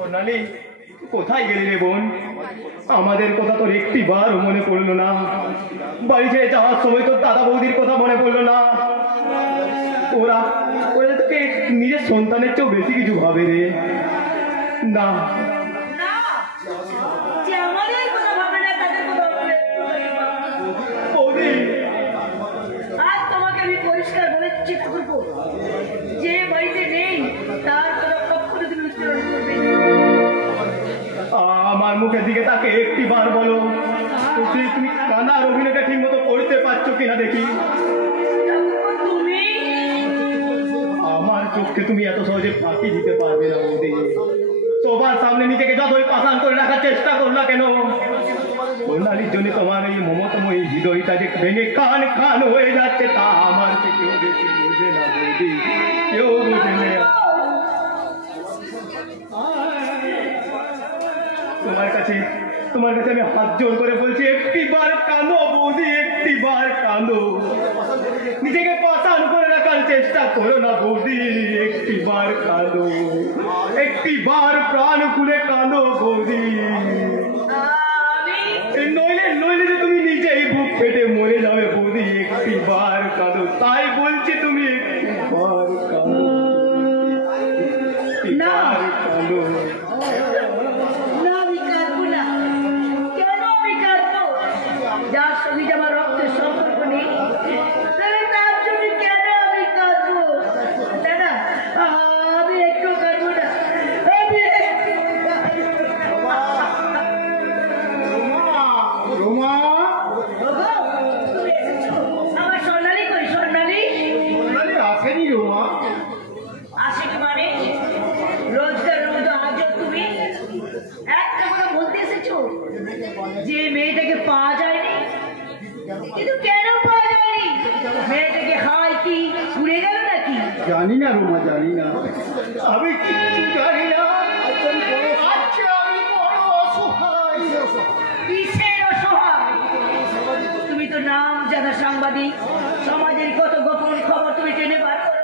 সোনালি, কোথায় গেলি রে বোন? আমাদের কথা তোর একটি বার মনে পড়লো না? বাড়ি ছেড়ে যাওয়ার সময় তোর দাদা বৌদির কথা মনে পড়লো না? ওরা ওরা তোকে নিজের সন্তানের চেয়েও বেশি কিছু ভাবে রে। না, তোমাকে আমি পরিষ্কার বলেছি যে বাড়িতে নেই তার কখনো তুমি উচ্চারণ করবে না। আমার মুখের দিকে তাকে একটি বার বলো, তুমি কানার অভিনয়টা ঠিক মতো করতে পারছো কিনা দেখি। তুমি আমার চোখকে তুমি এত সহজে ফাঁকি দিতে পারবে না বৌদি। সবার সামনে নিজেকে যতই পাষাণ করে রাখার চেষ্টা করো না কেন, সোনালির জন্য তোমার এই মমতাময়ী হৃদয়টা যে ভেঙে খান খান হয়ে যাচ্ছে, তা আমার কেউ বেশি বোঝে না বৌদি, কেউ বোঝে না। তোমার কাছে আমি হাত জোর করে বলছি, একটি বার কাঁদো বৌদি, একটি বার কাঁদো। নিজেকে পাষাণ করে রাখার চেষ্টা করো না বৌদি, একটি বার কাঁদো, একটি বার প্রাণ খুলে কাঁদো বৌদি। নইলে যে তুমি নিজেই বুক ফেটে মরে যাবে বৌদি, একটি বার কাঁদো। তাই বলছি তুমি একটি বার কাঁদো, একটি বার কাঁদো। যার সঙ্গে আমার রক্তের সম্পর্ক নেই তার জন্য কেন আমি কাঁদবো? দাদা, আমি একটু কাঁদবো না। আমার সোনালি কই? সোনালি আসেনি রোমা? আসেনি মানে? রোজগারের মতো আজও তুমি একটা কথা বলতে এসেছো যে মেয়েটাকে পাওয়া যায়নি, কিন্তু কেন পাওয়া যায়নি? মেয়েটাকে হাই কি ঘুরে গেল নাকি? জানি না রোমা, জানি না, আমি কিচ্ছু জানি না। কিসের অসহায়? তুমি তো নাম জানা সাংবাদিক, সমাজের কত গোপন খবর তুমি টেনে বার করো,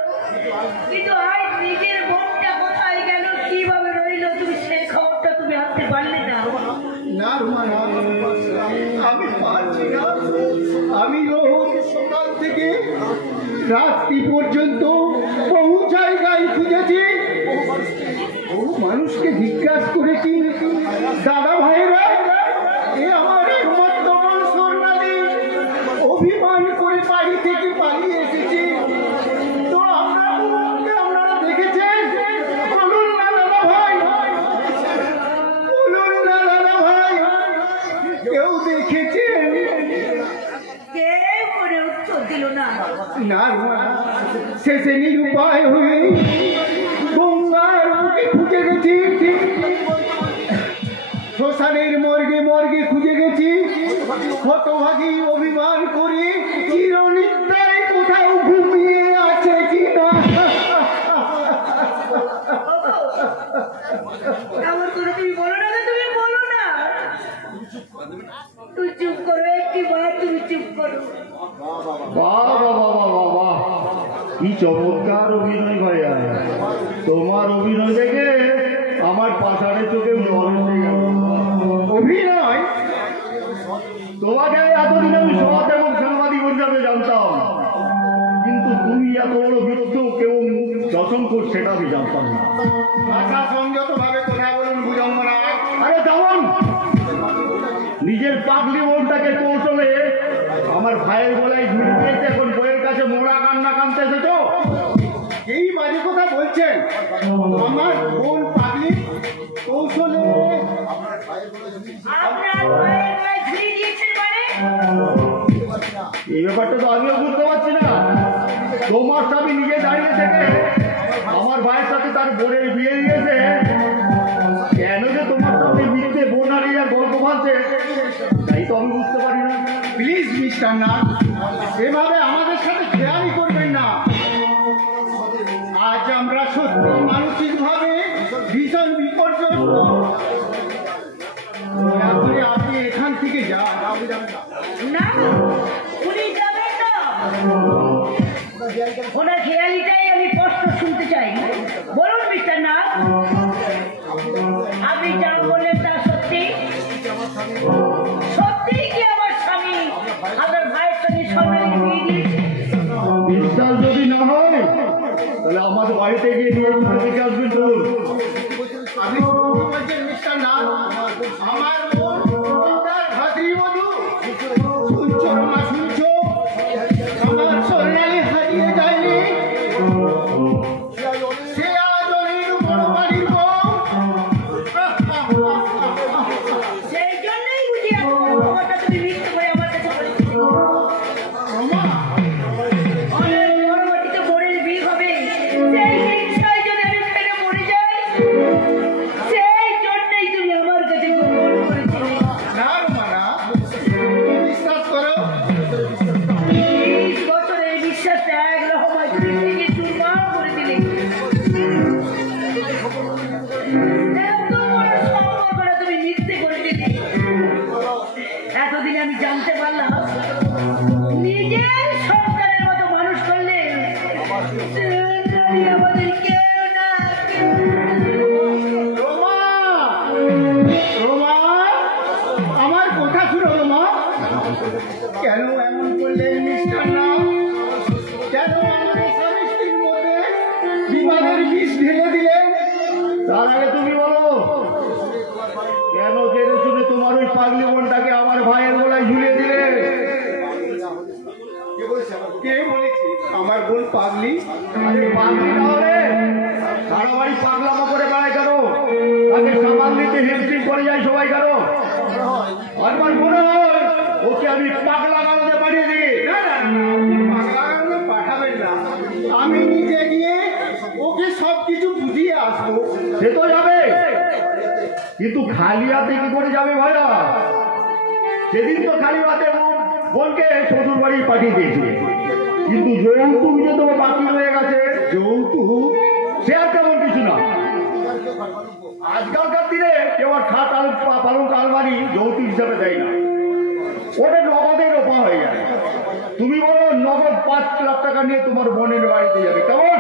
কিন্তু আজ নিজের বোনটা কোথায় গেল, কিভাবে রইল, তুমি সেই খবরটা তুমি আনতে পারলে না। না রোমা, আমি পারছি না। আমি রোজ সকাল থেকে রাত্রি পর্যন্ত বহু জায়গায় খুঁজেছি, বহু মানুষকে জিজ্ঞাসা করেছি। দাদা ভাইরা, এ আমার একমাত্র সোনালি অভিমান করে বাড়ি থেকে পালিয়ে এসেছি। তো আপনারা দেখেছেন? বলুন না দাদা ভাই, বলুন না দাদা ভাই, কেউ দেখেছেন? কেউ করে উত্তর দিল না। না, শেষে নিরুপায় হয়ে গঙ্গার বুকে খুঁজে গেছি, শ্মশানের মর্গে মর্গে খুঁজে গেছি, হতভাগী অভিমান করে চিরনিদ্রায় কোথাও ঘুমিয়ে আছে কিনা। আমার করে তুমি বলো না, তুমি বলো না, তুই চুপ করো, একটি বার তুমি চুপ করো। বাহ বাহ বাহ বাহ বাহ, কি চমৎকার অভিনয় ভাইয়া! তোমার অভিনয় দেখে আমার পাশারে চোখে জল এসে গেল। অভিনয়? তোমাকে এতদিন আমি সমাজ এবং সাংবাদিক হিসাবে জানতাম, কিন্তু তুমি এত বড় বিরুদ্ধ কেউ দশঙ্কর সেটা আমি জানতাম না। ভাষা সংযত ভাবে কথা বলুন ভুজঙ্গরা। আরে যেমন নিজের পাগলি মনটাকে কৌশলে আমার ভাইয়ের গলায় ঝুড়ি দিয়েছে, এখন বইয়ের কাছে মোড়া কান্না কানতে এসেছ। এই বাজে কথা বলছেন? আমার বোন পাগলি কৌশলে এই ব্যাপারটা তো আমিও বুঝতে পারছি না। তোমার স্বামী নিজে দাঁড়িয়ে থেকে আমার ভাইয়ের সাথে তার বোনের বিয়ে দিয়েছে, কেন যে তোমার সাথে মিথ্যে বোন আর গল্প ভাবছে, তাই তো আমি বুঝতে পারি না। প্লিজ মিস্টার নাথ, এভাবে আমাদের সাথে খেয়ালই করবেন না। আজ আমরা সত্যি মানসিকভাবে ভীষণ বিপর্যস্ত। আপনি এখান থেকে যান। না, উনি যাবেন না। ওনার খেয়ালিটাই আমি স্পষ্ট শুনতে চাই। বলুন মিস্টার নাথ। তাহলে আমাদের বাড়িতে গিয়ে নিয়ে দেখে আসবেন তো। আমি বলছেন মিস্টার না আমার বোন আপনার ভাতৃবধূ শুনছো মা শুনছো আমার সোনালি হারিয়ে যায়নি সে আজ অনেক বড় বাড়ির বউ। সেই জন্যই বুঝি এত খবরটা তুমি মিথ্যে করে আমার কাছে বলেছিলে। রমা অনেক পরবর্তীতে বোনের বিয়ে হবে, সেই হিংসায় যদি আমি ফেলে মরে যাই, সেই জন্যই তুমি আমার কাছে গোপন করেছিলে। না রমা না বিশ্বাস করো 20 বছর এই বিশ্বাসটা এক রকমায় তুমি ভেঙে চুরমার করে দিলে। এত বড় সম্পর্কটা তুমি মিথ্যে করে দিলে। এতদিনে আমি জানতে পারলাম নিজের সন্তানের মতো মানুষ করলে আমাদের কেউ না রমা রমা আমার কথা শুনো রমা কেন এমন করলেন মিস্টার না কেন আমাদের স্বামী স্ত্রীর মধ্যে বিবাদের বিষ ঢেলে দিলেন? তার আগে তুমি বলো, কেন জেনে শুনে তোমার ওই পাগলি বোনটাকে আমার ভাইয়ের গলায় ঝুলিয়ে দিলে? কে বলেছে আমার বোন পাগলি? আরে পাগলি না হলে সারা বাড়ি পাগলামো করে বেড়ায় কেন? তাকে সামাল দিতে হিমশিম করে যায় সবাই কেন? আমার মনে হয় ওকে আমি পাগলা গাড়োতে পাঠিয়ে দিই। না না না, আপনি পাগলা গারদে পাঠাবেন না, আমি নিজে গিয়ে ওকে সব কিছু বুঝিয়ে আসবো। সে তো যাবে, কিন্তু খালি হাতে কি করে যাবে ভাইয়া? সেদিন তো খালি হাতে বোনকে শ্বশুর বাড়ি পাঠিয়ে দিয়েছে, কিন্তু যৌতুক যে তোমার বাকি হয়ে গেছে। যৌতুক সে আর তেমন কিছু না। আজকালকার দিনে কেউ আর খাট পালঙ্ক আলমারি যৌতুক হিসাবে দেয় না, ওটা নগদের ওপা হয়ে যায়। তুমি বলো নগদ 5 লাখ টাকা নিয়ে তোমার বোনের বাড়িতে যাবে, কেমন?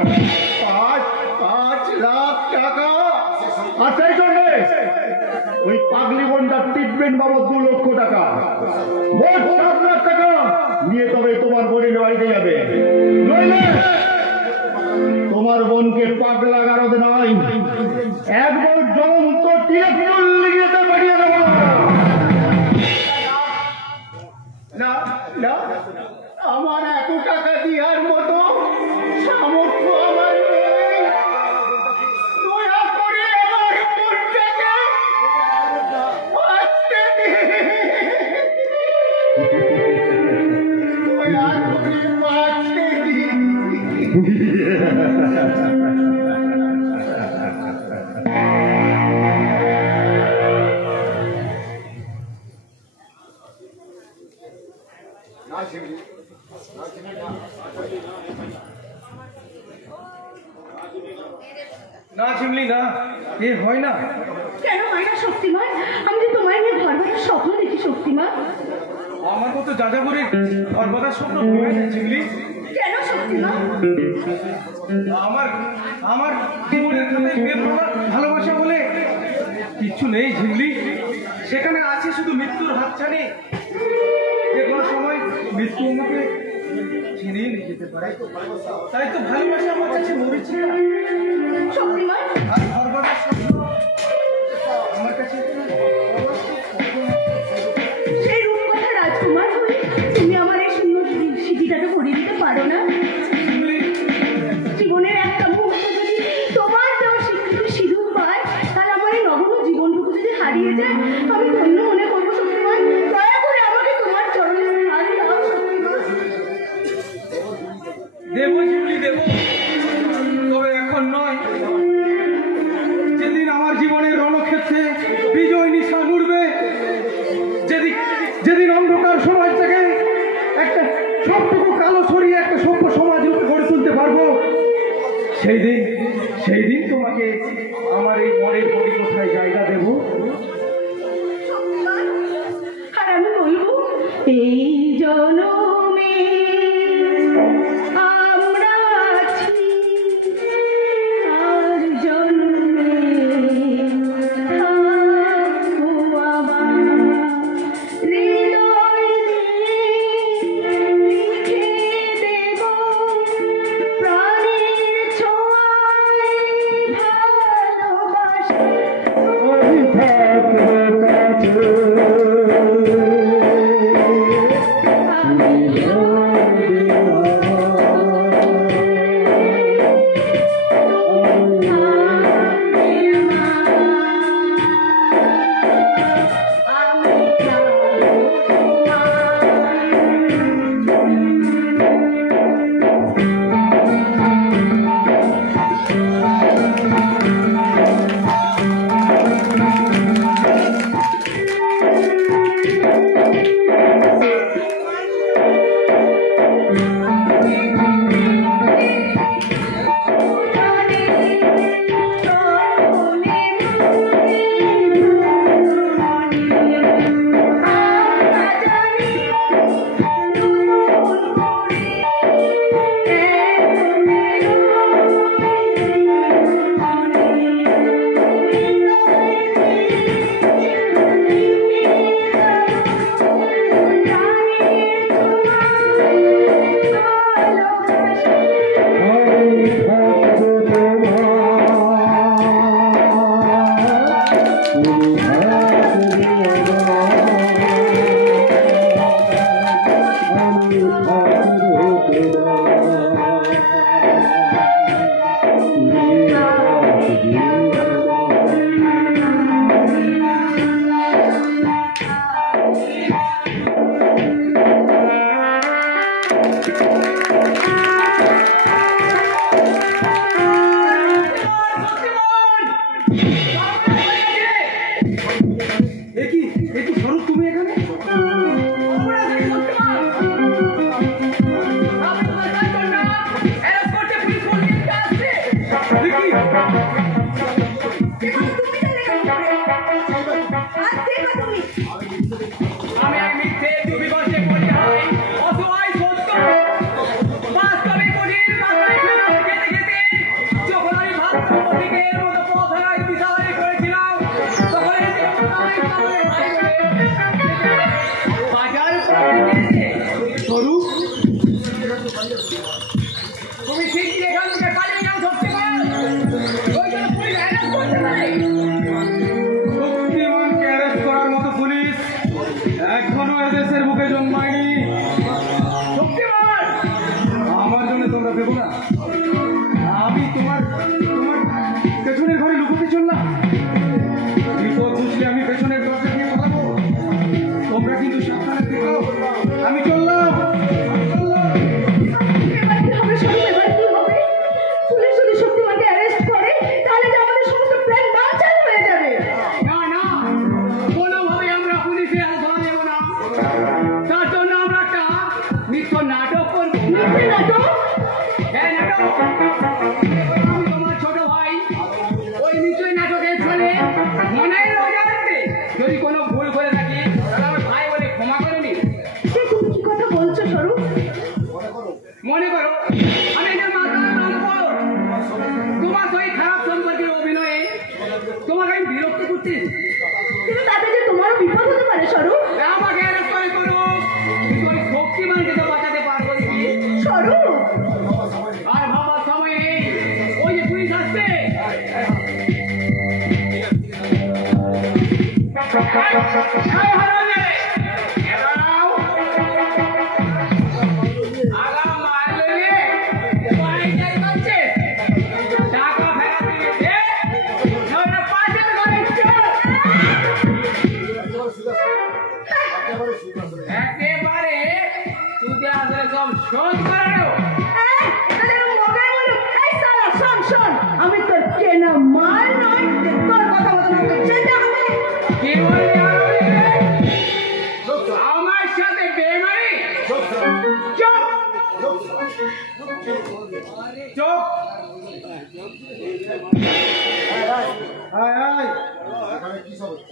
5 লাখ টাকা? আর সেই সঙ্গে ওই পাগলি বোনটার ট্রিটমেন্ট বাবদ 2 লক্ষ টাকা, মোট 7 লাখ টাকা নিয়ে তবে তোমার বোনের বাড়িতে যাবে। নইলে তোমার বোনকে পাগলা গারদে নয়, একবার জ্বলন্ত টিয়াতে পাঠিয়ে দেবো। না না, আমার এত টাকা দেওয়ার মতো সামর্থ্য আমার নেই। দয়া করে আমার বোনটাকে বাঁচতে দিন। দয়া করে বাঁচতে দিন। না চিমলি না, এ হয় না। কেন হয় না শক্তিমান? আমি যে তোমায় নিয়ে ঘর বাঁধার স্বপ্ন দেখি শক্তিমান। আমার মতো যাযাবরের সর্বদা স্বপ্ন ভেঙে যায় চিমলি। কেন শক্তিমান? আমার আমার জীবনের খাতায় বেপরোয়া ভালোবাসা বলে কিচ্ছু নেই ঝিমলি। সেখানে আছে শুধু মৃত্যুর হাতছানি। যে কোনো সময় মৃত্যু আমাকে ছিনিয়ে নিয়ে যেতে পারে। তাই তো ভালোবাসা আমার কাছে মরিচিকা শক্তিমান, আর সর্বদা স্বপ্ন আমার কাছে সেই রূপকথা রাজকুমার হয়ে তুমি আমার এই সুন্দর স্মৃতিটাকে ভরিয়ে দিতে পারো না? চিমলি, জীবনের একটা মুহূর্ত যদি তোমার দেওয়া স্বীকৃতি সিঁদুর পায়, তাহলে আমার এই নগ্ন জীবনটুকু যদি হারিয়ে যায়, আমি ধন্য মনে করবো শক্তিমান। দয়া করে আমাকে তোমার চরণে স্থান দাও শক্তিমান। দেবো চিমলি দেবো, তবে এখন নয়। যেদিন আমার জীবনের রণক্ষেত্রে বিজয় নিশান উঠবে, যেদিন অন্ধকার সমাজ থেকে একটা সবটুকু কালো সরিয়ে একটা সভ্য সমাজ গড়ে তুলতে পারবো, সেই দিন তোমাকে আমার এই মনের প্রতি কোথায় জায়গা দেবো। শক্তিমান, আর আমি বলবো এই জনমে আমরা আছি, আর জন্মে থাকবো আবার। হৃদয় দিয়ে লিখে দেব প্রাণের ছোঁয়া। করছিস? কিন্তু তাতে যে তোমারও বিপদ হতে পারে স্বরূপ। আমাকে অ্যারেস্ট করে করুক, কিন্তু ওই শক্তিমানকে তো বাঁচাতে পারবো কি? স্বরূপ আর ভাবার সময় নেই, ওই যে পুলিশ আসছে। এই হারামে, এরাও আগা মারলে রে, পাইকারি করছে। টাকা ফেরত দিয়েছে, নইলে পাশের ঘরে চল। একেবারে তুই আসলে সব শোধ করানো। আমি তোর চেনা মাল নয় যে তোর কথা মতো আমাকে যেতে হবে। কি বলে আমার সাথে বেমানি? চুপ চুপ।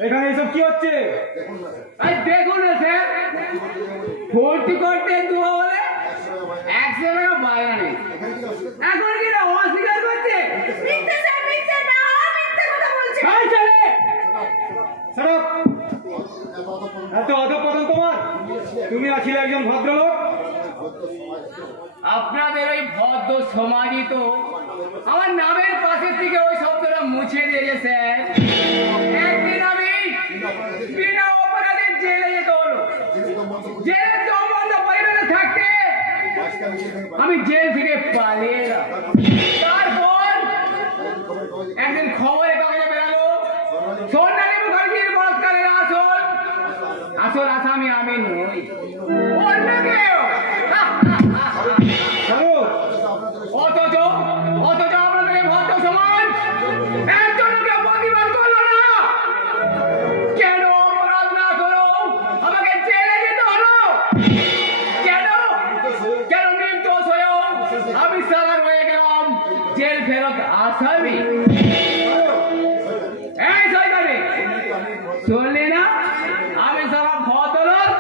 এখানে এসব কি হচ্ছে? দেখুন না স্যার, ভর্তি করতে দেবো বলে 100 টাকা বায়না নেই। এখন কি না অস্বীকার করছে? মিথ্যে স্যার, মিথ্যে না, মিথ্যে কথা বলছে। এই ছেলে, শট আপ। এত অধঃপতন তোমার? তুমি আছিলে একজন ভদ্রলোক। আপনাদের ওই ভদ্র সমাজই তো আমার নামের পাশে থেকে ওই শব্দটা মুছে দিয়েছে স্যার। একদিন আমি বিনা অপরাধে জেলে যেতে হলো। জেলের দম বন্ধ পরিবেশে থাকতে আমি জেল থেকে পালিয়ে এলাম। তারপর একদিন খবরে কাগজে বেরালো স্বর্ণালী মুখার্জির বলাৎকারের আসল আসামি আমি নই, অন্য কেউ। অথচ আপনাদের এই ভদ্র সমাজ একজনকে প্রতিবাদ করলো না। কেন অপরাধ না করো আমাকে জেলে যেতে হলো? কেন কেন নির্দোষ হয়েও আমি সালার হয়ে গেলাম জেল ফেরত আসামি? এই সরকারি শুনলি না? আমি সারা ভদ্রলোক,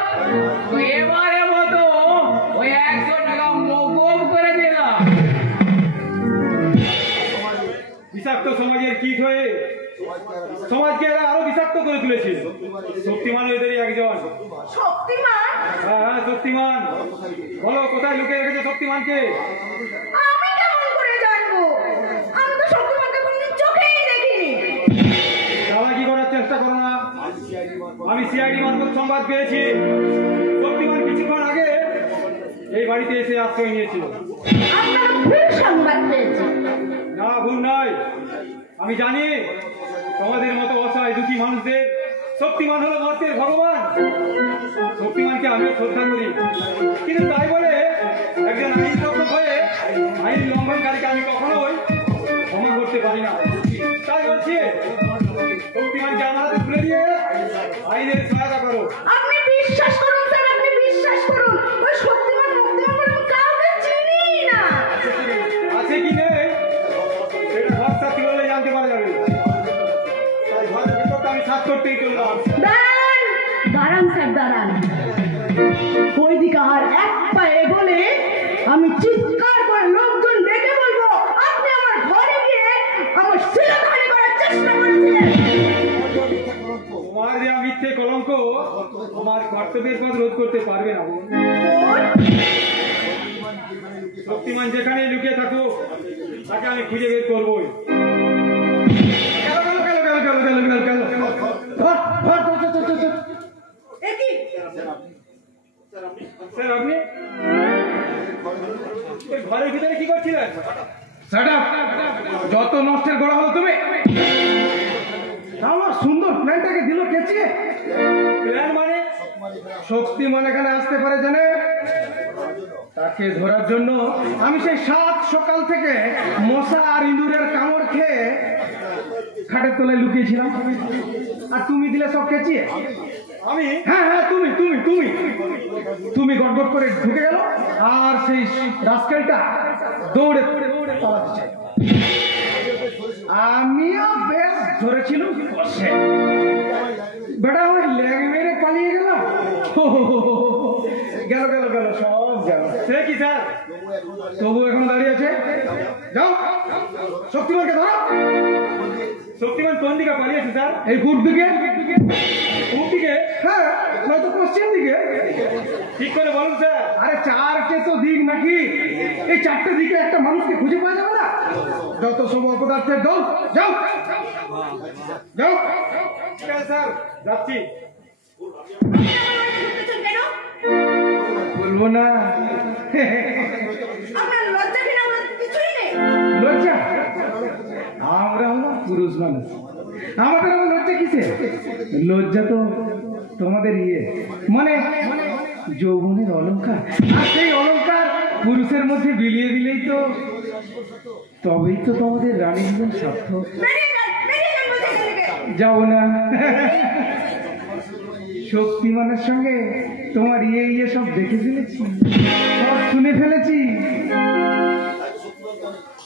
তো এবারে মতো ওই 100 টাকা মকুব করে দিলাম। বিষাক্ত সমাজের কীট হয়ে সমাজকে এরা আরো বিষাক্ত করে তুলেছে। শক্তিমান এদেরই একজন। শক্তিমান? হ্যাঁ, শক্তিমান। বলো কোথায় লুকিয়ে রেখেছে শক্তিমানকে? আমি কেমন করে জানবো? আমি তো শক্তিমানকে কোনদিন চোখেই দেখিনি। চালাকি করার চেষ্টা করো না। আমি সিআইডি মারফত সংবাদ পেয়েছি শক্তিমান কিছুক্ষণ আগে এই বাড়িতে এসে আশ্রয় নিয়েছিল। আপনারা ভুল সংবাদ পেয়েছেন। না, ভুল নয়। আমি জানি তোমাদের মতো অসহায় দুঃখী মানুষদের শক্তিমান হলো মর্তের ভগবান। শক্তিমানকে আমিও শ্রদ্ধা করি, কিন্তু তাই বলে একজন আইন রক্ষক হয়ে আইন লঙ্ঘনকারীকে আমি কখনোই ক্ষমা করতে পারি না। তাই বলছি শক্তিমানকে আমার হাতে তুলে দিয়ে আইনের সহায়তা করো। আপনি বিশ্বাস করুন স্যার, আপনি বিশ্বাস করুন। ওই শক্তিমান মুক্তিমান বলে আমি কাউকে চিনি না। আছে কি নেই সেটা ঘর সাথী বলে জানতে পারা যাবে। তাই ঘরের ভেতরটা আমি সাথ করতেই চললাম। দাঁড়ান দাঁড়ান স্যার, দাঁড়ান। ওইদিকে আর এক পা এগোলে আমি চিৎকার করে লোকজন ডেকে বলবো আপনি আমার ঘরে গিয়ে আমার শিরোধারী করার চেষ্টা করেছেন। তোমার দেওয়া মিথ্যে কলঙ্ক তোমার কর্তব্যের পথ রোধ করতে পারবে না বোন। শক্তিমান যেখানে লুকিয়ে থাকুক তাকে আমি খুঁজে বের করবোই। স্যার আপনি ঘরের ভিতরে কি করছিলেন? যত নষ্টের গড়া হলো তুমি। আমার সুন্দর প্ল্যানটাকে দিল কেচিয়ে। প্ল্যান মানে শক্তিমান এখানে আসতে পারে জানে, তাকে ধরার জন্য আমি সেই 7 সকাল থেকে মশা আর ইঁদুরের কামড় খেয়ে খাটের তলায় লুকিয়েছিলাম, আর তুমি দিলে সব কেচিয়ে। আমি? হ্যাঁ হ্যাঁ, তুমি তুমি তুমি তুমি গটগট করে ঢুকে গেল, আর সেই রাস্কেলটা দৌড়ে পালাতে চাই। আমিও বেশ ধরেছিলাম কষে, বেটা ওই লেগ মেরে পালিয়ে গেলাম। গেল গেল গেল সব গেল। সে কি স্যার, তবু এখন দাঁড়িয়ে আছে। যাও শক্তিমানকে ধরো। শক্তিমান কোন দিকে পালিয়েছে স্যার? এই পূর্ব দিকে। পূর্ব দিকে? হ্যাঁ, নয়তো পশ্চিম দিকে। ঠিক করে বলুন স্যার। আরে চারটে তো দিক নাকি, এই চারটে দিকে একটা মানুষকে খুঁজে পাওয়া যাবে না? যত সব অপদার্থের দল, যাও যাও। ঠিক আছে স্যার, যাচ্ছি। কেন বলবো না। আপনার লজ্জা কিনা কিছুই নেই? লজ্জা? আমরা হলো পুরুষ মানুষ, আমাদের আবার লজ্জা কিসে? লজ্জা তো তোমাদের মানে যৌবনের অলংকার, আর সেই অলংকার পুরুষের মধ্যে বিলিয়ে দিলেই তো তবেই তো তোমাদের রানী জীবন সার্থক। বেরিয়ে যান বলছি এখান থেকে। যাবো না। শক্তিমানের সঙ্গে তোমার সব দেখে ফেলেছি, সব শুনে ফেলেছি।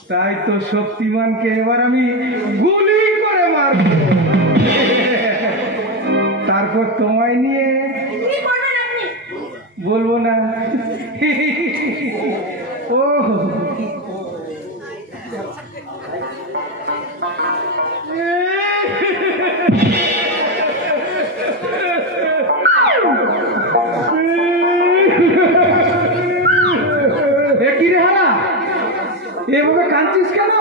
তাই তো শক্তিমানকে এবার আমি গুলি করে মারব, তারপর তোমায় নিয়ে কি করবেন আপনি? বলবো না। ও এভাবে কাঁদছিস কেন?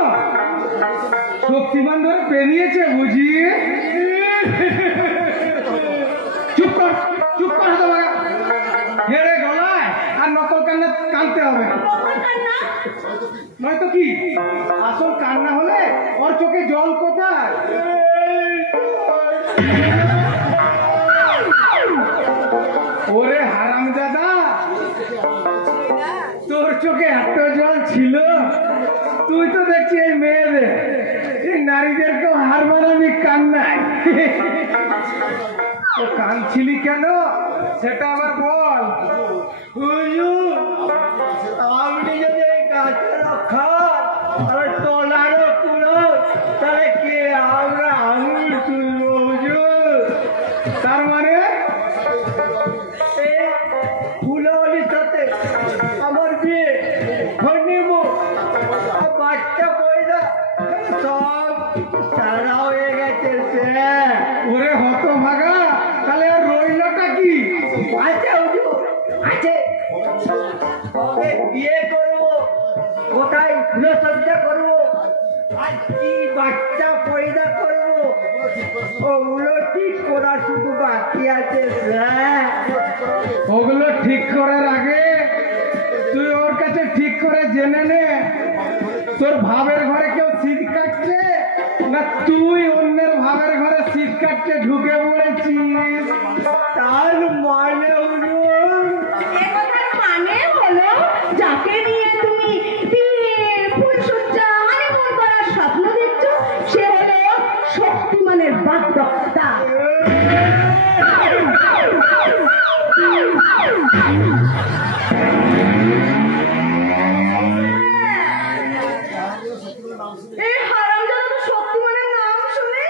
শক্তিমান ধরে পেরিয়েছে বুঝিয়ে। চুপ কর হতভাগা, হেরে গলায় আর নকল কান্না কাঁদতে হবে, নয়তো কি আসল কান্না হলে ওর চোখে জল কোথায়? ওরে হারামজাদা, তোর চোখে এত জল ছিল, তুই তো দেখছি এই মেয়েদের, এই নারীদেরকেও হার মানাবি কান্নায়। ও কাঁদছিলি কেন সেটা আবার বল। আপনি যদি এই গাছের খান আর তলারও পুরো, তাহলে কে আমরা আঙুল তুলবো হুজুর? তার মানে এই ফুলওয়ালির সাথে আমার বিয়ে হনিম, বাচ্চা পয়দা সব সারা হয়ে গেছে স্যার। ওরে হতভাগা, তাহলে আর রইলটা কি? আছে হুজুর, আছে। কবে বিয়ে করবো, কোথায় ফুলসজ্জা করবো, আর কি বাচ্চা পয়দা করবো, ওগুলো ঠিক করা শুধু বাকি আছে স্যার। ওগুলো ঠিক করার আগে তুই ওর কাছে ঠিক করে জেনে নে, তোর ভাবের ঘরে কেউ শীত কাটছে না তুই অন্যের ভাবের ঘরে শীত কাটতে ঢুকে পড়েছিস? তার মানে হুজুর, এ কথার মানে হলো যাকে নিয়ে তুমি বিয়ে, ফুলসজ্জা, হানিমুন করার স্বপ্ন দেখছো, সে হলো শক্তিমানের বাগদত্তা। এই হারামজাদা তো শক্তিমানের নাম শুনে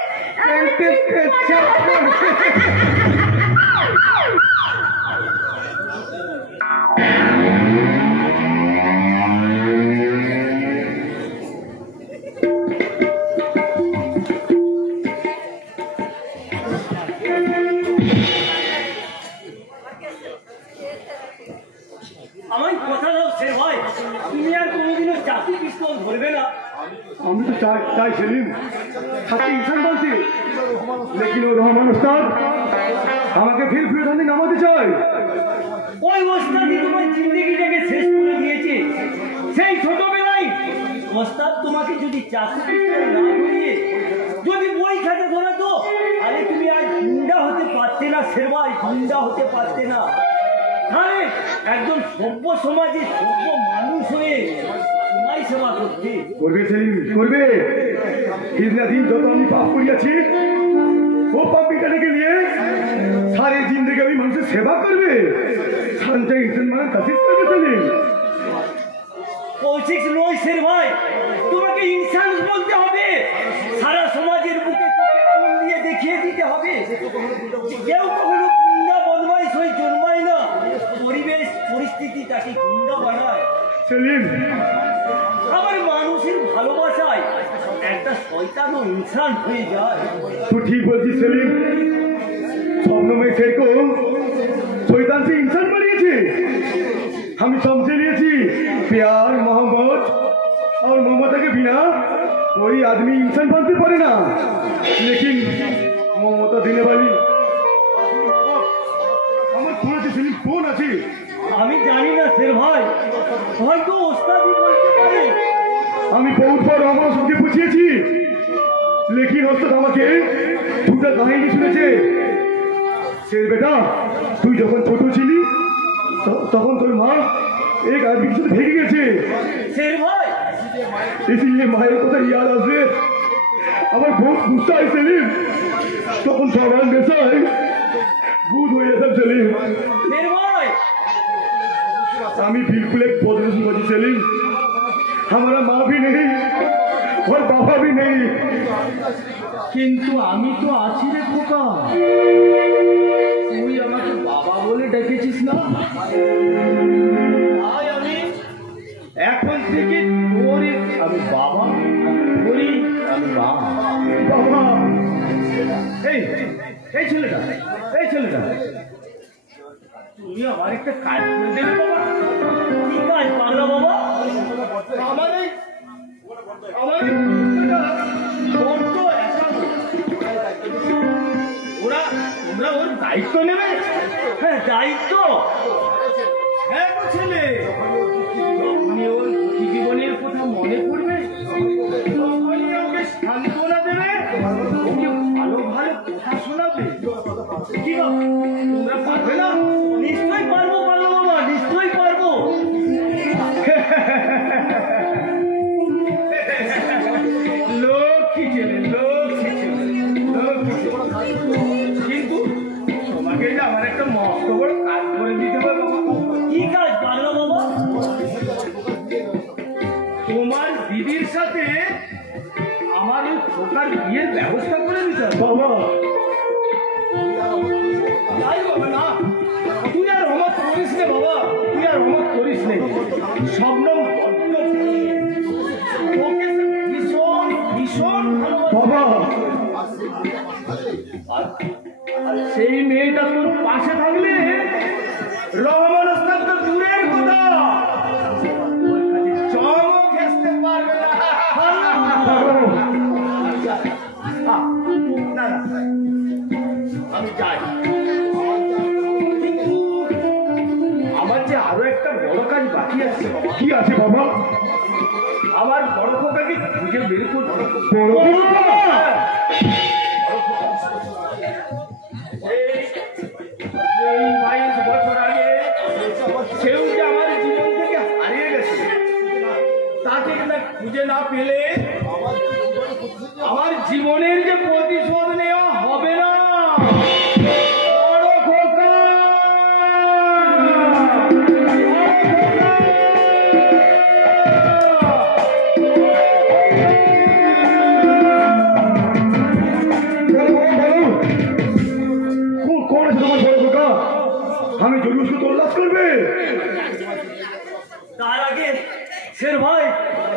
আমার কথা দাও সে ভাই, তুমি আর কোনোদিনও চাকরি পিস্তল ধরবে না। আমি তো চাই সেলিম, সাথে ইনসান বলছি, লেকিন ও রহমান ওস্তাদ আমাকে ফিরে ধান্দি নামাতে চাই। ওই ওস্তাদি তোমার জিন্দেগিটাকে শেষ করে দিয়েছে। সেই ছোটবেলায় ওস্তাদ তোমাকে যদি চাকরি পিস্তল না ধরিয়ে যদি বই খাতে ধরাতো, আরে তুমি আর গুন্ডা হতে পারতে না শেরভাই, গুন্ডা হতে পারতে না। তাহলে একজন সভ্য সমাজে সভ্য মানুষ হয়ে তোমায় সেবা করতে। করবে সেলিম, করবে। দিন না দিন যত আমি পাপ করিয়াছি, ও পাপ মিটানেকে নিয়ে সারে জিন্দেগি আমি মানুষের সেবা করবে। সঞ্চয় ইনসান মানে তাসিস করবে সেলিম। কৌশিক নয় শের ভাই, তোমাকে ইনসান বলতে হবে। সারা সমাজের বুকে চোখে আঙুল দিয়ে দেখিয়ে দিতে হবে কেউ কখনো গুন্ডা বদমাইশ হয়ে জন্মায় না, পরিবেশ পরিস্থিতি তাকে গুন্ডা বানায়। সেলিম, আবার মানুষের ভালোবাসায় একটা শয়তান ও ইনসান হয়ে যায়। তুই ঠিক বলছিস সেলিম, স্বপ্ন में शेर को शैतान से इंसान बनिয়েছে। हम समझे लिएছি प्यार मोहब्बत और ममता के बिना कोई आदमी इंसान बनते पारे ना, लेकिन ममता देने वाली আমার শুনেছি সেলিম কোন আছে? আমি জানি না শের ভাই, হয়তো ওস্তাদই বলতে পারে। আমি বহুত বার আমার সঙ্গে বুঝিয়েছি, लेकिन ওস্তাদ আমাকে দুটা কাহিনী শুনেছে। শের বেটা, তুই যখন ছোট ছিলি তখন তোর মা এক আদমির সাথে ভেগে গেছে, শের ভাই इसलिए মায়ের কথা ইয়াদ আসে। আমার বহুত গুস্সা হয় সেলিম, তখন সবার নেশায় ভূত হয়ে যেতাম সেলিম। শের ভাই আমি बिल्कुल एक बदमाश बची सेलिम, हमारा माँ भी नहीं और बाबा भी नहीं। কিন্তু আমি তো আছি রে খোকা, তুই আমাকে বাবা বলে ডেকেছিস না, তাই আমি এখন থেকে তোর আমি বাবা বলি, আমি মা। बाबा এই এই ছেলেটা, এই ছেলেটা, তুমি আমার একটা কাজ করে দেবে বাবা। কি কাজ পাগলা বাবা? আমার এই ওর তো তোমরা ওর দায়িত্ব নেবে। হ্যাঁ দায়িত্ব, হ্যাঁ গো ছেলে, যখনই ওর জীবনের কথা মনে পড়বে তখনই ওকে সান্ত্বনা দেবে, ওকে ভালো ভালো কথা শোনাবে। কি গো, তোমরা পারবে না? নিশ্চয়ই পারবো পারবো বাবা, নিশ্চয়ই পারবো। লক্ষ্মী ছেলে, লক্ষ্মী ছেলে, লক্ষ্মী ছেলে। কিন্তু তোমাকে যে আমার একটা মস্ত বড় কাজ করে দিতে হবে বাবা। কি কাজ পারলো বাবা? তোমার দিদির সাথে আমার ওই খোকার বিয়ের ব্যবস্থা করে দিতে হবে बाबा তাই বাবা। না, তুই আর অমত করিস নে বাবা, তুই আর অমত করিস নে। শবনম বড্ড ওকে ভীষণ ভীষণ ভালোবাসে। बाबा আর সেই মেয়েটা তোর পাশে থাকলে রহমান ওস্তাদ তো দূরের কথা, ওর কাছে চমও ঘেঁষতে পারবে না। না, না, আমি যাই, কিন্তু আমার যে আরো একটা বড় কাজ বাকি আছে বাবা। কি আছে বাবা? আমার বড় খোকাকে খুঁজে বের করতে হবে। বড় খোকা? এই 22 বছর আগে সেও যে আমার জীবন থেকে হারিয়ে গেছে, তাকে না খুঁজে না পেলে আমার জীবনের যে প্রতিশোধ নেওয়া হবে না। বড় খোকা, कौन है तुम्हारा बड़े खोका? हमें जरूर उसको तलाश करबे। তার আগে শের ভাই,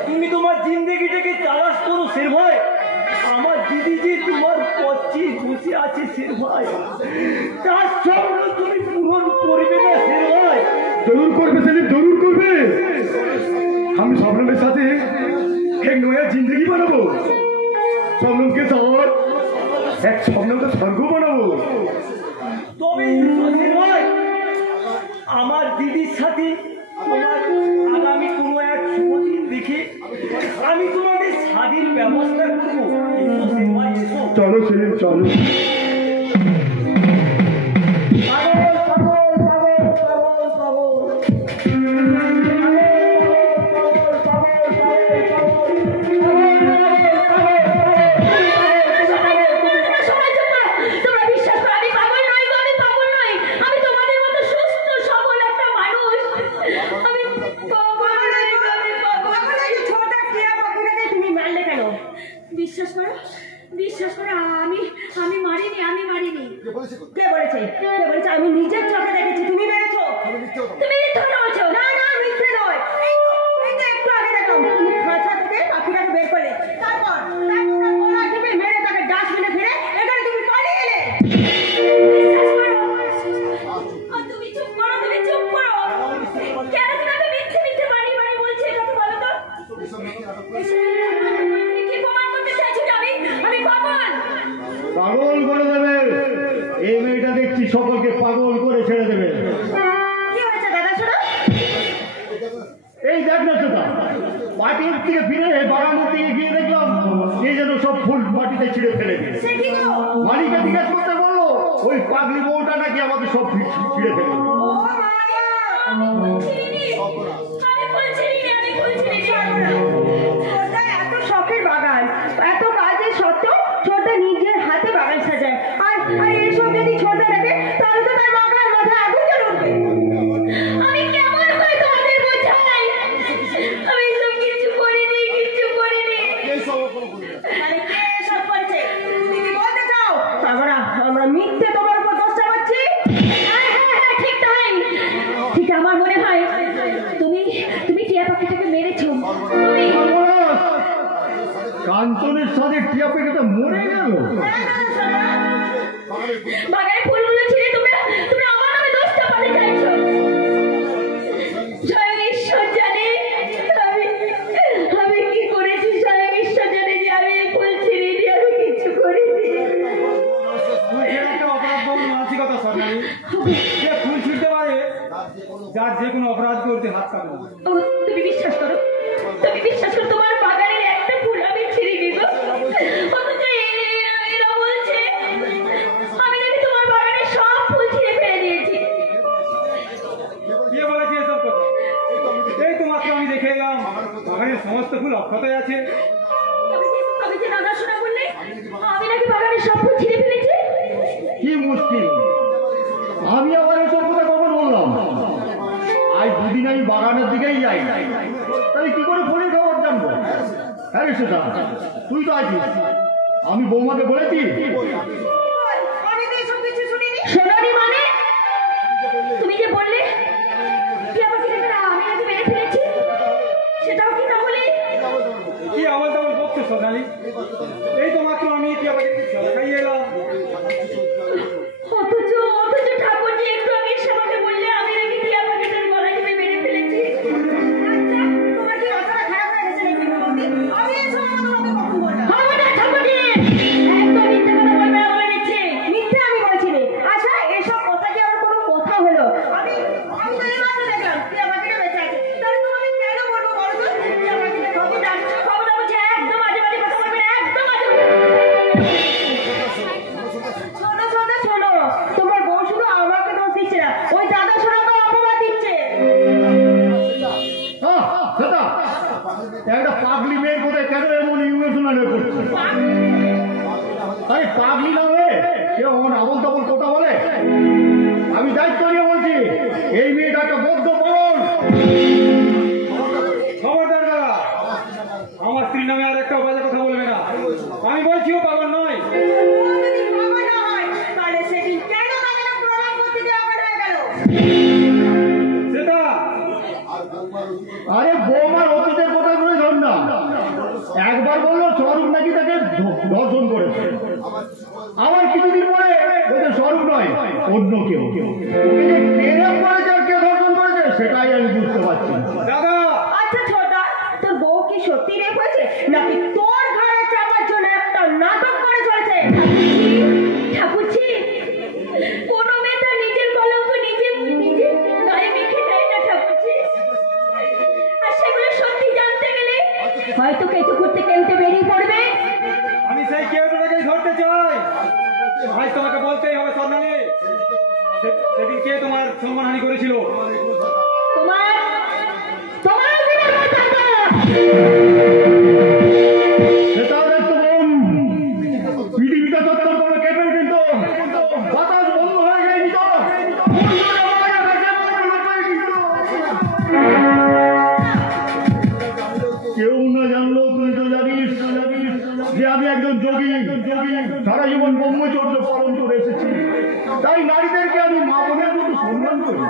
তুমি তোমার জিন্দগিটাকে তালাশ করো শের ভাই। আমার দিদি যে তোমার পথে বসে আছে শের ভাই, তার স্বপ্ন তুমি পূরণ করবে না শের ভাই। जरूर करबे सेलिम, जरूर करबे। हम स्वप्नम के साथ एक नया जिंदगी बनाबो, स्वप्नम के साथ एक स्वप्नम का स्वर्ग बनाबो। তবে শের ভাই, আমার দিদির সাথে তোমার আগামী কোনো এক শুভদিন দেখে আমি তোমাদের স্বাধীন ব্যবস্থা করবো। এসো শের ভাই, এসো। चलो सेलिम चलो। পাগল, পাগল, পাগল, পাগল, পাগল। তোমরা বিশ্বাস করো, আমি পাগল নই গো, আমি পাগল নই। আমি তোমাদের মতো সুস্থ সবল একটা মানুষ। আমি পাগল নই গো, আমি পাগল নই। ছোট টিয়া বাবুটাকে তুমি মারলে কেন? বিশ্বাস করো, বিশ্বাস করো, আমি মারিনি, আমি মারিনি। কে বলেছে? কে বলেছে? আমি নিজের চোখে দেখেছি। তুমি মেরেছো, তুমি মিথ্যা কথা বলছো। না না, মিথ্যে নয়। এই তো একটু আগে দেখলাম তুমি খাঁচা থেকে পাখিটাকে বের করলে। তারপর সকলকে পাগল করে ছেড়ে দেবে। কি হয়েছে দাদা শোনো? এই দেখ না সেটা, মাটির থেকে ফিরে বাগানের দিকে গিয়ে দেখলাম এই যেন সব ফুল মাটিতে ছিঁড়ে ফেলে দিয়ে সে কি গো? মালিকা জিজ্ঞেস করতে বললো ওই পাগলি বউটা নাকি আমাকে সব ছিঁড়ে ফেলে দিল। ও মারিয়া, আমি চিনি, আমি ফুল চিনি, আমি ফুল চিনি। ছোটদা এত শখের বাগান, এত কাজের সত্ত্বেও ছোটদা নিজের হাতে বাগান সাজায়। আর এইসব যদি ছোটদা দেখে তাহলে তো তার বাগান মাথায় আগুন জ্বলে উঠবে। আমি কেমন করে তোমাদের বোঝাই? আমি এসব কিছু করিনি, কিচ্ছু করিনি। মানে কে এসব করেছে? তুমি কি বলতে চাও? আমরা মিথ্যে তোমার উপর দোষ চাপাচ্ছি? হ্যাঁ, ঠিক তাই। ঠিক আমার মনে হয় তুমি টিয়া পাখিটাকে মেরেছো। তুমি কাঞ্চনের সাথে টিয়া পেকেটা মরে গেল। বাগানের ফুলগুলো ছিঁড়ে তোমরা আমার নামে দোষ চাপাতে চাইছো। স্বয়ং ঈশ্বর জানে আমি কি করেছি। স্বয়ং ঈশ্বর জানে যে আমি এই ফুল ছিঁড়িনি, আমি কিছু করিনি। তুই এর একটা অপরাধ বল মানসিকতা সরকারি যে ফুল ছিঁড়তে পারে যার যে কোনো অপরাধ করতে হাত কাটবে। ও, তুমি বিশ্বাস করো তোমার বাগানের একটা ফুল আমি ছিঁড়িনি গো। অথচ এরা বলছে আমি নাকি তোমার বাগানের সব ফুল ছিঁড়ে ফেলে দিয়েছি। কে বলেছে এসব কথা? এই তো মাত্র আমি দেখে এলাম বাগানের সমস্ত ফুল অক্ষতই আছে। তবে যে দাদা শোনা বললে আমি নাকি বাগানের সব ফুল ছিঁড়ে ফেলেছি। কি মুশকিল, আমি আবার এসব কথা কখন বললাম? আজ দুদিন আমি বাগানের দিকেই যাই, তাহলে কি করে ফোনের খবর জানবো? হ্যাঁ রে সেটা, তুই তো আছিস, আমি বৌমাকে বলেছি। আমি তো এসব কিছু শুনিনি। শোনোনি মানে? তুমি যে বললে টিয়া পাখিটাকে আমি নাকি মেরে ফেলেছি, সেটাও কি তাহলে? কি আবার তেমন বকছো সোনালি? এই তো মাত্র আমি টিয়া পাখিকে খাইয়ে এলাম। অথচ ঠাকুরজি একটু আগে এসে আমাকে বললে আমি নাকি টিয়া পাখিটার গলা টিপে মেরে ফেলেছি। আচ্ছা, তোমার কি মাথাটা খারাপ হয়ে গেছে নাকি বৌদি? আমি এসব তোমাকে কখন বললাম? হবে না ঠাকুরজি, একদম মিথ্যে কথা বলবে না বলে দিচ্ছি। মিথ্যে আমি বলছি না। আচ্ছা, এসব কথা কি আমার কোনো কথা হলো? আমি তো এই মাত্র দেখলাম টিয়া পাখিটা বেঁচে আছে, তাহলে তোমাকে কেন বলবো বলো তো? টিয়া পাখিটা খবরদার বলছি, একদম বাজে বাজে কথা বলবে না, একদম বাজে। শোনো, তোমার বউ শুধু আমাকে দোষ দিচ্ছে না, ওই দাদা শোনাকে অপবাদ দিচ্ছে। সেটা একটা পাগলি মেয়ের কোথায় কেন এমন ইমোশনাল হয়ে পড়ছে? আরে পাগলি না হয়ে কেউ আমার আবল তাবল কথা বলে? আমি দায়িত্ব নিয়ে বলছি, এই মেয়েটা একটা বদ্ধ পাগল। খবরদার দাদা, আমার স্ত্রীর নামে আর একটা বাজে কথা বলবে না। আমি বলছি ও পাগল নয়। তাহলে সেদিন কেন দাদাটা প্রণাম করতে দেওয়া হয়ে গেল? সেটা আরে বৌমার অতীতের কথাগুলো ধর না। একবার বললো স্বরূপ নাকি তাকে ধর্ষণ করেছে, আবার কিছুদিন পরে ওদের স্বরূপ নয় অন্য কেউ। ওকে যে প্রেম করেছে আর কে ধর্ষণ করেছে সেটাই আমি বুঝতে পারছি না। দাদা, আচ্ছা ছোটা, তোর বউ কি সত্যি রেপ হয়েছে নাকি তোর ঘরে চাপার জন্য একটা নাটক করে চলেছে? ঠাকুরজি, কোন মেয়ে তার নিজের কলঙ্ক নিজে গায়ে মেখে দেয় না ঠাকুরজি। আর সেগুলো সত্যি জানতে গেলে হয়তো কেঁচো করতে কেউতে বেরিয়ে পড়বে। আমি সেই কেউটাকেই ধরতে চাই। ভাই তোমাকে বলতেই হবে স্বর্ণালী, সেদিন কে তোমার সম্মানহানি করেছিল? তোমার সেটাও দেখতো বোন, পৃথিবীটা চত্বর করে কেঁপে কিন্তু বাতাস বন্ধ হয়ে যায়নি তো। কেউ না জানলো তুই তো জানিস যে আমি একজন যোগী, সারা জীবন ব্রহ্মচর্য পালন করে এসেছি। তাই নারীদেরকে আমি মা বোনের মতো সম্মান করি।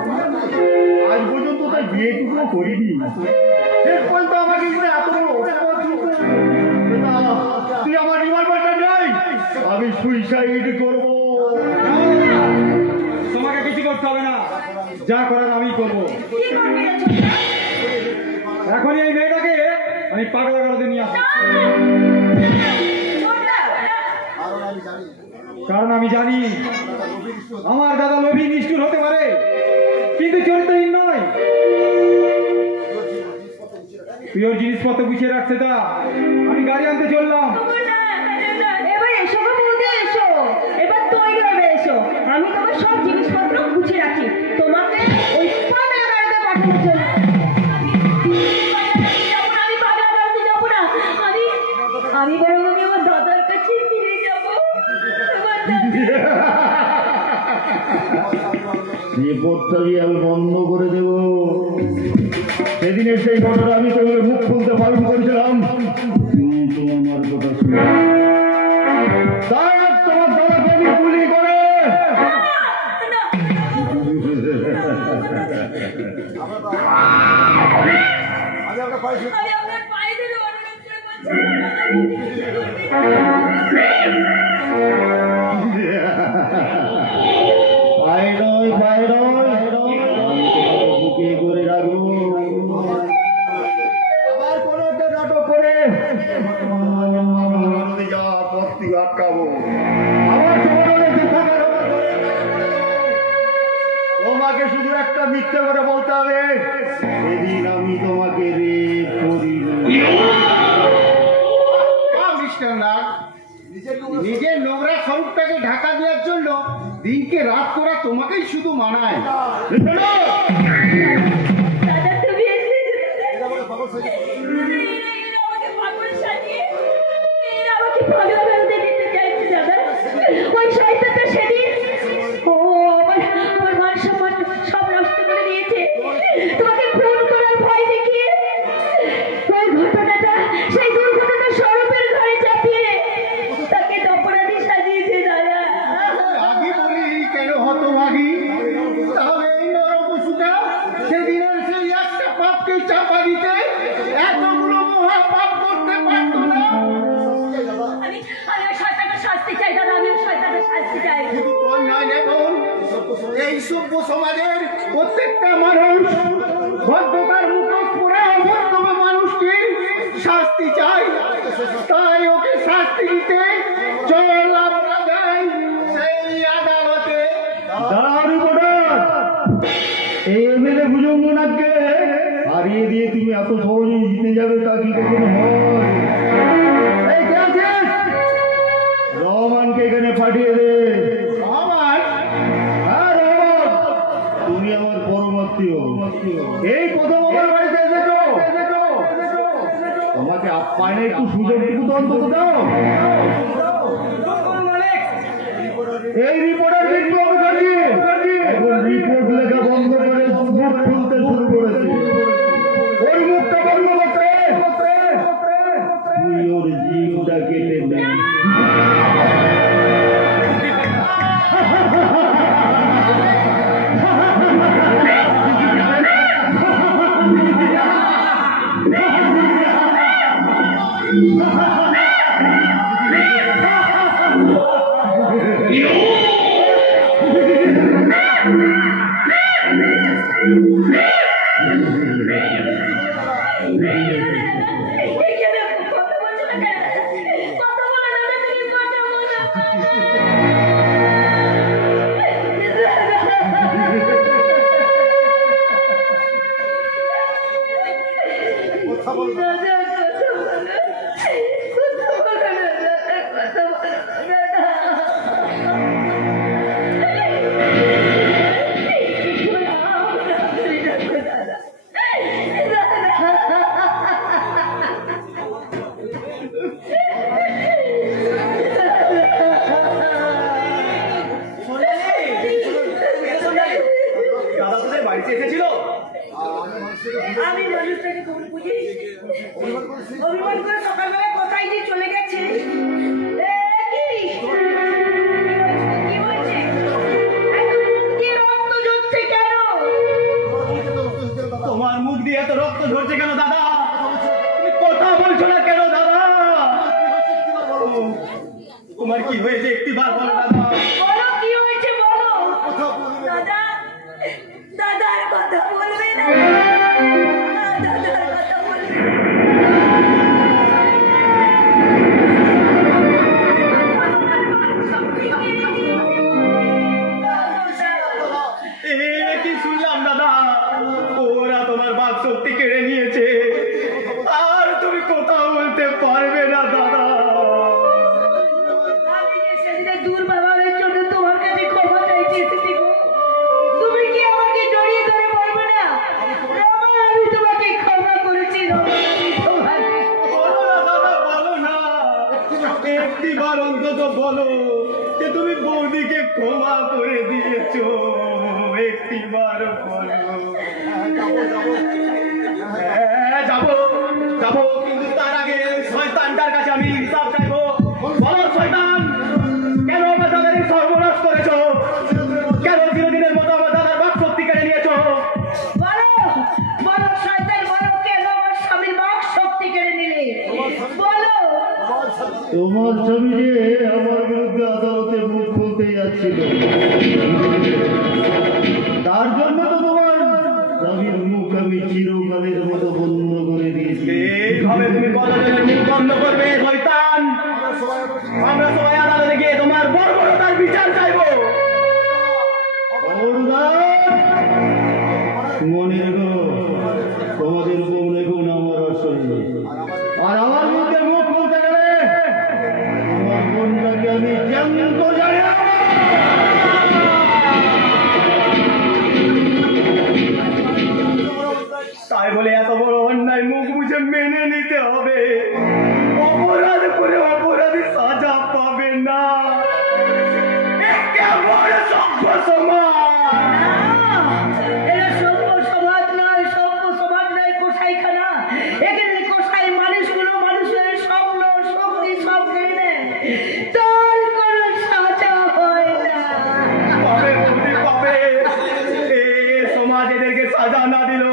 আজ পর্যন্ত তাই বিয়েটুকুও করিনি। শেষ পর্যন্ত আমাকে এত বড় অপবাদ দিতে। তুই আমার রিভলভারটা নেই, আমি সুইসাইড করব। তোমাকে কিছু করতে হবে না, যা করার আমি করবো। কি করবি রে ছোটা? এখনই এই মেয়েটাকে আমি পাগলা গারদে নিয়ে আসবো, ছোটা, কারণ আমি জানি আমার দাদা লোভী নিষ্ঠুর হতে পারে, কিন্তু চরিত্রহীন নয়। প্রিয় জিনিসপত্র গুছিয়ে রাখছে তা আমি গাড়ি আনতে চললাম। এবার এসো গো বৌদি, এসো, এবার তৈরি হবে, এসো। আমি তোমার সব জিনিসপত্র গুছিয়ে রাখি, তোমাকে ওই পাগলা গাড়িতে পাঠানোর জন্য। আমি পাগলা গাড়িতে যাবো না, আমি বরং আমি আমার দাদার কাছে ফিরে যাবো। আমার রিপোর্টটা দিয়ে আমি বন্ধ করে দেব। সেদিনের সেই ঘটনা আমি তোমাকে মুখ খুলতে বারণ করেছিলাম, তুমি তো আমার কথা শুনে তোমার দাদাকে আমি গুলি করে আমি আপনার পায়ে ধরে অনুরোধ করে পায়ে নয়, পায়ে নয়, আমি তোমাকে বুকে করে রাখবো। আবার কোনো একটা নাটক করে নদী যাওয়া পথ থেকে আটকাবো। আবার তোমাকে শুধু একটা মিথ্যে করে বলতে হবে, সেদিন আমি তোমাকে রেপ করি। মিস্টার নাগ, নিজের নোংরা স্বরূপটাকে ঢাকা দেওয়ার জন্য দিনকে রাত করা তোমাকেই শুধু মানায়। দাদা তুমি আমাকে পাগল সাজিয়ে আমাকে পাগলা গাড়িতে দিতে চাইছে দাদা। ওই শয়তানটা সেদিন আমার মান সম্মান সব নষ্ট করে দিয়েছে, তোমাকে খুন করার ভয় দেখিয়ে ওই ঘটনাটা, সেই দুর্ঘটনা স্বরূপের ঘরে চাপিয়ে তাকে অপরাধী সাজিয়েছে দাদা। আগে বলি কেন হতভাগী? তাহলে এই নরপশুটা সেদিনের সেই একটা পাপকে চাপা দিতে এতগুলো মহা পাপ করতে পারতো না। আমি ওই শয়তানটা শাস্তি চাই দাদা, আমি ওই শয়তানটা শাস্তি চাই। শুধু তোর নয় দেখুন, এই সভ্য সমাজের প্রত্যেকটা মানুষ ভদ্রতার মুখোশ পরে অভদ্রম মানুষকে শাস্তি চাই। তাই ওকে শাস্তি দিতে চল আমরা যাই সেই আদালতে। এই এমএলএ ভুজঙ্গনাথকে হারিয়ে দিয়ে তুমি এত সহজে জিতে যাবে তা কি কখনো হয়? এই কে আছিস? রহমানকে এখানে পাঠিয়ে দে। আমার হ্যাঁ রহমান, তুমি আমার পরমাত্মীয়। এই প্রথম আমার বাড়িতে এসেছো, তোমাকে আপ্যায়নের একটু সুযোগটুকু তো অন্তত দাও। এই রিপোর্টার কিন্তু এখন রিপোর্ট লেখা বন্ধ করে মুখ খুলতে শুরু করেছে। ওর মুখটা বন্ধ করতে তুই ওর জিভটা কেটে দে। কথা বলছো না কেন? কথা বলো দাদা, তুমি কথা বলো। কথা বলো দাদা, কথা বলো দাদা তোদের বাড়িতে এসেছিল? আমি মানুষটাকে ভুল বুঝি অভিমান করে সকালবেলা কোথায় যে চলে গেছে। কি হয়েছে? এত মুখ দিয়ে রক্ত ঝরছে কেন? তোমার মুখ দিয়ে এত রক্ত ঝরছে কেন দাদা? তুমি কথা বলছো না কেন দাদা? তোমার কি হয়েছে একটিবার বলো দাদা। বলো কি হয়েছে বলো। দাদা, দাদার কথা বলবে না, দাদার কথা বলবে না। একটিবার অন্তত বলো যে তুমি বৌদিকে ক্ষমা করে দিয়েছো, একটিবার বলো। হ্যাঁ যাবো যাবো, কিন্তু তার আগে শয়তানটার কাছে আমি হিসাব চাইবো। বলো শয়তান, কেন আমার দাদার এই সর্বনাশ করেছো? কেন চিরদিনের মতো আমার দাদার বাক শক্তি কেড়ে নিয়েছো? বলো বলো শয়তান, বলো কেন আমার স্বামীর বাক শক্তি কেড়ে নিলে? বলো। তোমার স্বামী যে আমার বিরুদ্ধে আদালতে মুখ খুলতে যাচ্ছিল, তার জন্য তো তোমার স্বামীর মুখ আমি চিরকালের মতো বন্ধ করে দিয়েছি। এইভাবে তুমি কতদিনের মুখ বন্ধ করবে শয়তান? আমরা সবাই আদালতে গিয়ে তোমার বর্বরতার বিচার চাইবো। মনে রেখো, তোমাদের উপর রেখুন আমার অসহ্য। আর আমার মুখে মুখ খুলতে গেলে আমার বোনটাকে আমি জ্যান্ত জানি না। তাই বলে এত বড় অন্যায় মুখ বুঝে মেনে নিতে হবে? অপরাধ করে অপরাধী সাজা পাবে না। এ কেমন সভ্য সমাজ! এরা সভ্য সমাজ নয়, সভ্য সমাজ নয়, কসাইখানা। এখানে কসাই মানুষগুলো মানুষের স্বপ্ন শক্তি সব কেড়ে নেয়, তার কোনো সাজা হয় না। পাবে বৌদি পাবে। এ সমাজ এদেরকে সাজা না দিল,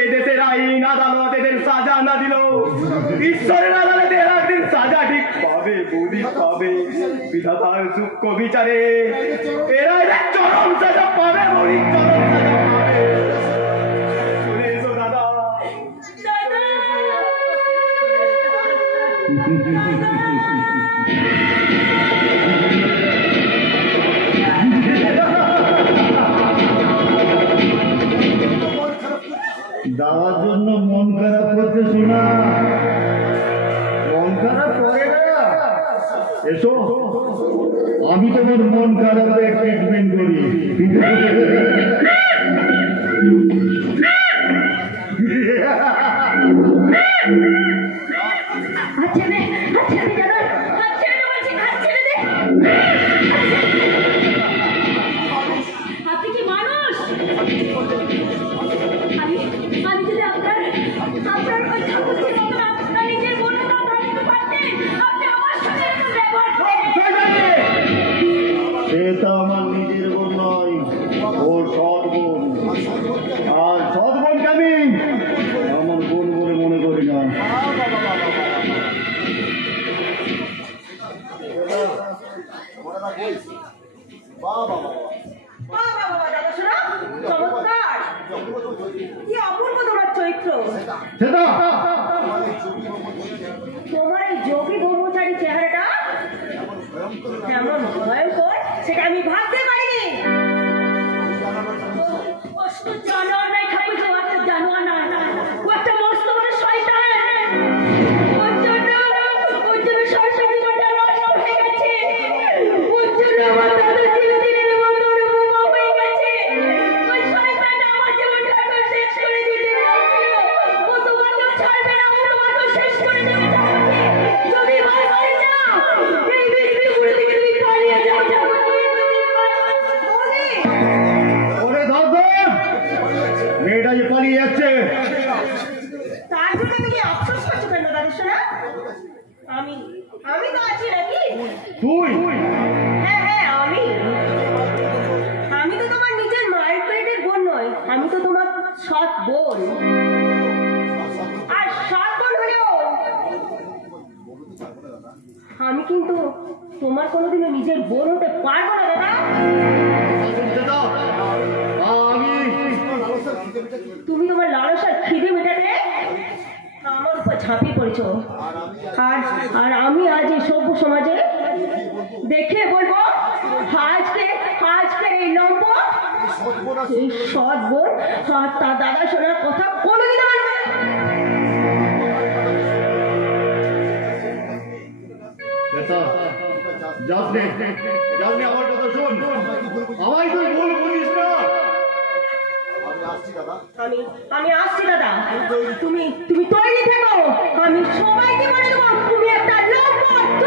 এ দেশের আইন আদালত এদের সাজা না দিল, ঈশ্বরের আদালতে এরা একদিন সাজা ঠিক পাবে বৌদি পাবে। বিধাতার সূক্ষ্ম বিচারে এরা এদের চরম সাজা পাবে বৌদি, চরম সাজা পাবে। চলে এসো দাদা। দেওয়ার জন্য মন খারাপ করতে শোনা, মন খারাপ করে না। এসো, আমি তোমার মন খারাপের ট্রিটমেন্ট করি। আচ্ছা রে, আচ্ছা রে দাদা, আচ্ছা রে বলছি, আচ্ছা রে। আপনি কি মানুষ? আমি যদি আপনার ওই ঠাকুরকে মতো আপনার নিজের বোন না ধরতে পারতেন, আপনি আমার সাথে এরকম ব্যবহার করতেন? সে তো আমার নিজের বোন নয়, ওর সৎ বোন। আর সৎ বোনকে আমি আমার বোন বলে মনে করি না। বাবা বাবা দাদা শোনা, চমৎকার, কি অপূর্ব তোমার চরিত্র। সেটা তোমার এই যোগী ব্রহ্মচারী চেহারাটা এমন ভয়ঙ্কর, সেটা আমি ভাবতে পারিনি। ও শুধু জানোয়ার নাই ঠাকুর, ও একটা জানোয়ার না, ও একটা মস্ত বড় শয়তান। ওর জন্য সরস্বতী মাতা নষ্ট হয়ে গেছে, ওর জন্য আমার দাদা চিরদিনের মতো বোমা হয়ে গেছে। ওই শয়তানটা আমার জীবনটাকে শেষ করে দিতে চাইছিল। ও তোমাকেও ছাড়বে না, ও তোমাকেও শেষ করে দেবে চাইছে। যদি ভয় করে যাও, এই পৃথিবী থেকে তুমি পালিয়ে যাও, যাও। ওরে ধর ধর, মেয়েটা যে পালিয়ে যাচ্ছে। তার জন্য তুমি আফসোস করছো কেন দাদা শোনা? আমি তো আছি নাকি? তুই হ্যাঁ হ্যাঁ, আমি তো তোমার নিজের মায়ের পেটের বোন নয়, আমি তো তোমার সৎ বোন। আর সৎ বোন হলেও আমি কিন্তু তোমার কোনোদিনও নিজের বোন হতে পারবো না দাদা। আমি তুমি তোমার লালসার খিদে মেটাতে আমার উপর ঝাঁপিয়ে পড়েছো। আর আমি আজ এই সভ্য সমাজে দেখে বলবো, আজকে এই নম্বর এই সৎ বোন আর তার দাদা শোনার কথা কোনোদিন মানবে না। যাবনি আমার কথা শোন, আমায় তুই ভুল বুঝিস না। আমি আসছি দাদা, তুমি তৈরি থেকো। আমি সবাইকে বলে দেবো তুমি একটা লম্পট।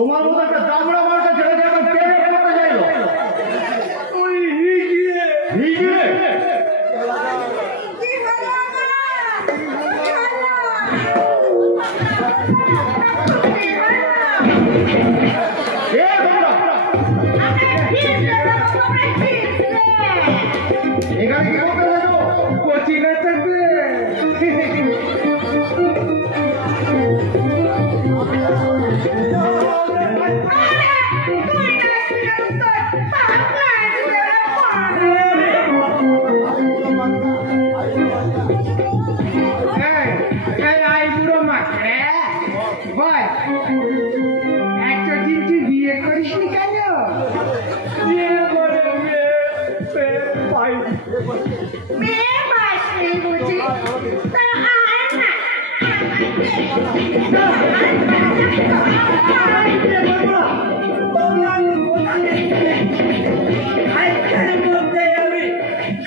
তোমার মতো একটা দামড়া মানুষের ছেলেকে এখন কে রেখে মারা যাইলো? ওই হিজিয়ে হিজড়ে? কি হলো এ তোমরা এখানে কি করতে এসেছো? কচি না থাকবে এই বুড়ো মাকে ভাই এতদিন তুই বিয়ে করিসনি কেন? বিয়ে করে মেয়ে পাই আজকের মধ্যে আমি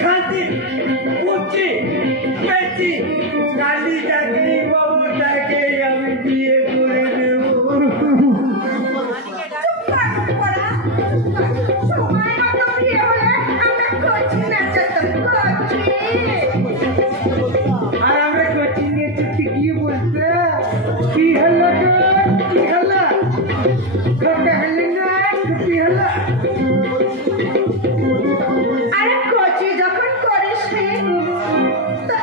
খাতি উঠছি পেয়েছি কালি চাকরি বাবুটাকে আমি বিয়ে করে দেবো আর আমরা কোচিং এ ছুটি গিয়ে বলতে কি হলো গো? কি হলো? খোকা হলো না? ছুটি হলো? আরে কোচি যখন করিস নি তো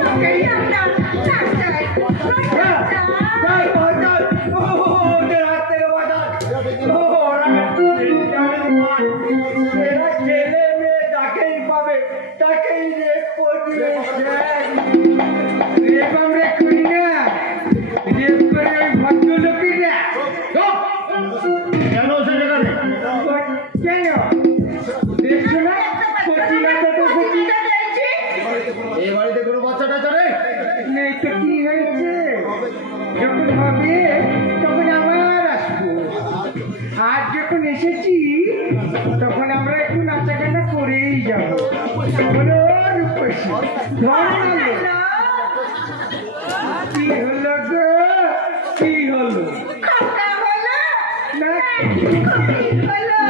তোকেই আমরা ডাক্তার ওদের হাত থেকে বাঁচান ওরা ছেলে মেয়ে যাকেই পাবে তাকেই রেপ করবে রেপ আমরা করি না, রেপ করে ওই ভদ্রলোকেরা। কেন সে যেখানে? কেন দেখছো না কোচি না তো কোচি এই বাড়িতে কোনো বাচ্চা টাচ্চা নেই? নেই তো কি হয়েছে? যখন হবে তখন আবার আসবো। আজ যখন এসেছি তখন আমরা একটু নাচাগানা করেই যাবো। বলো রূপসী, ধন্যবাদ। কি হলো গো? কি হলো? খোকা হলো না হলো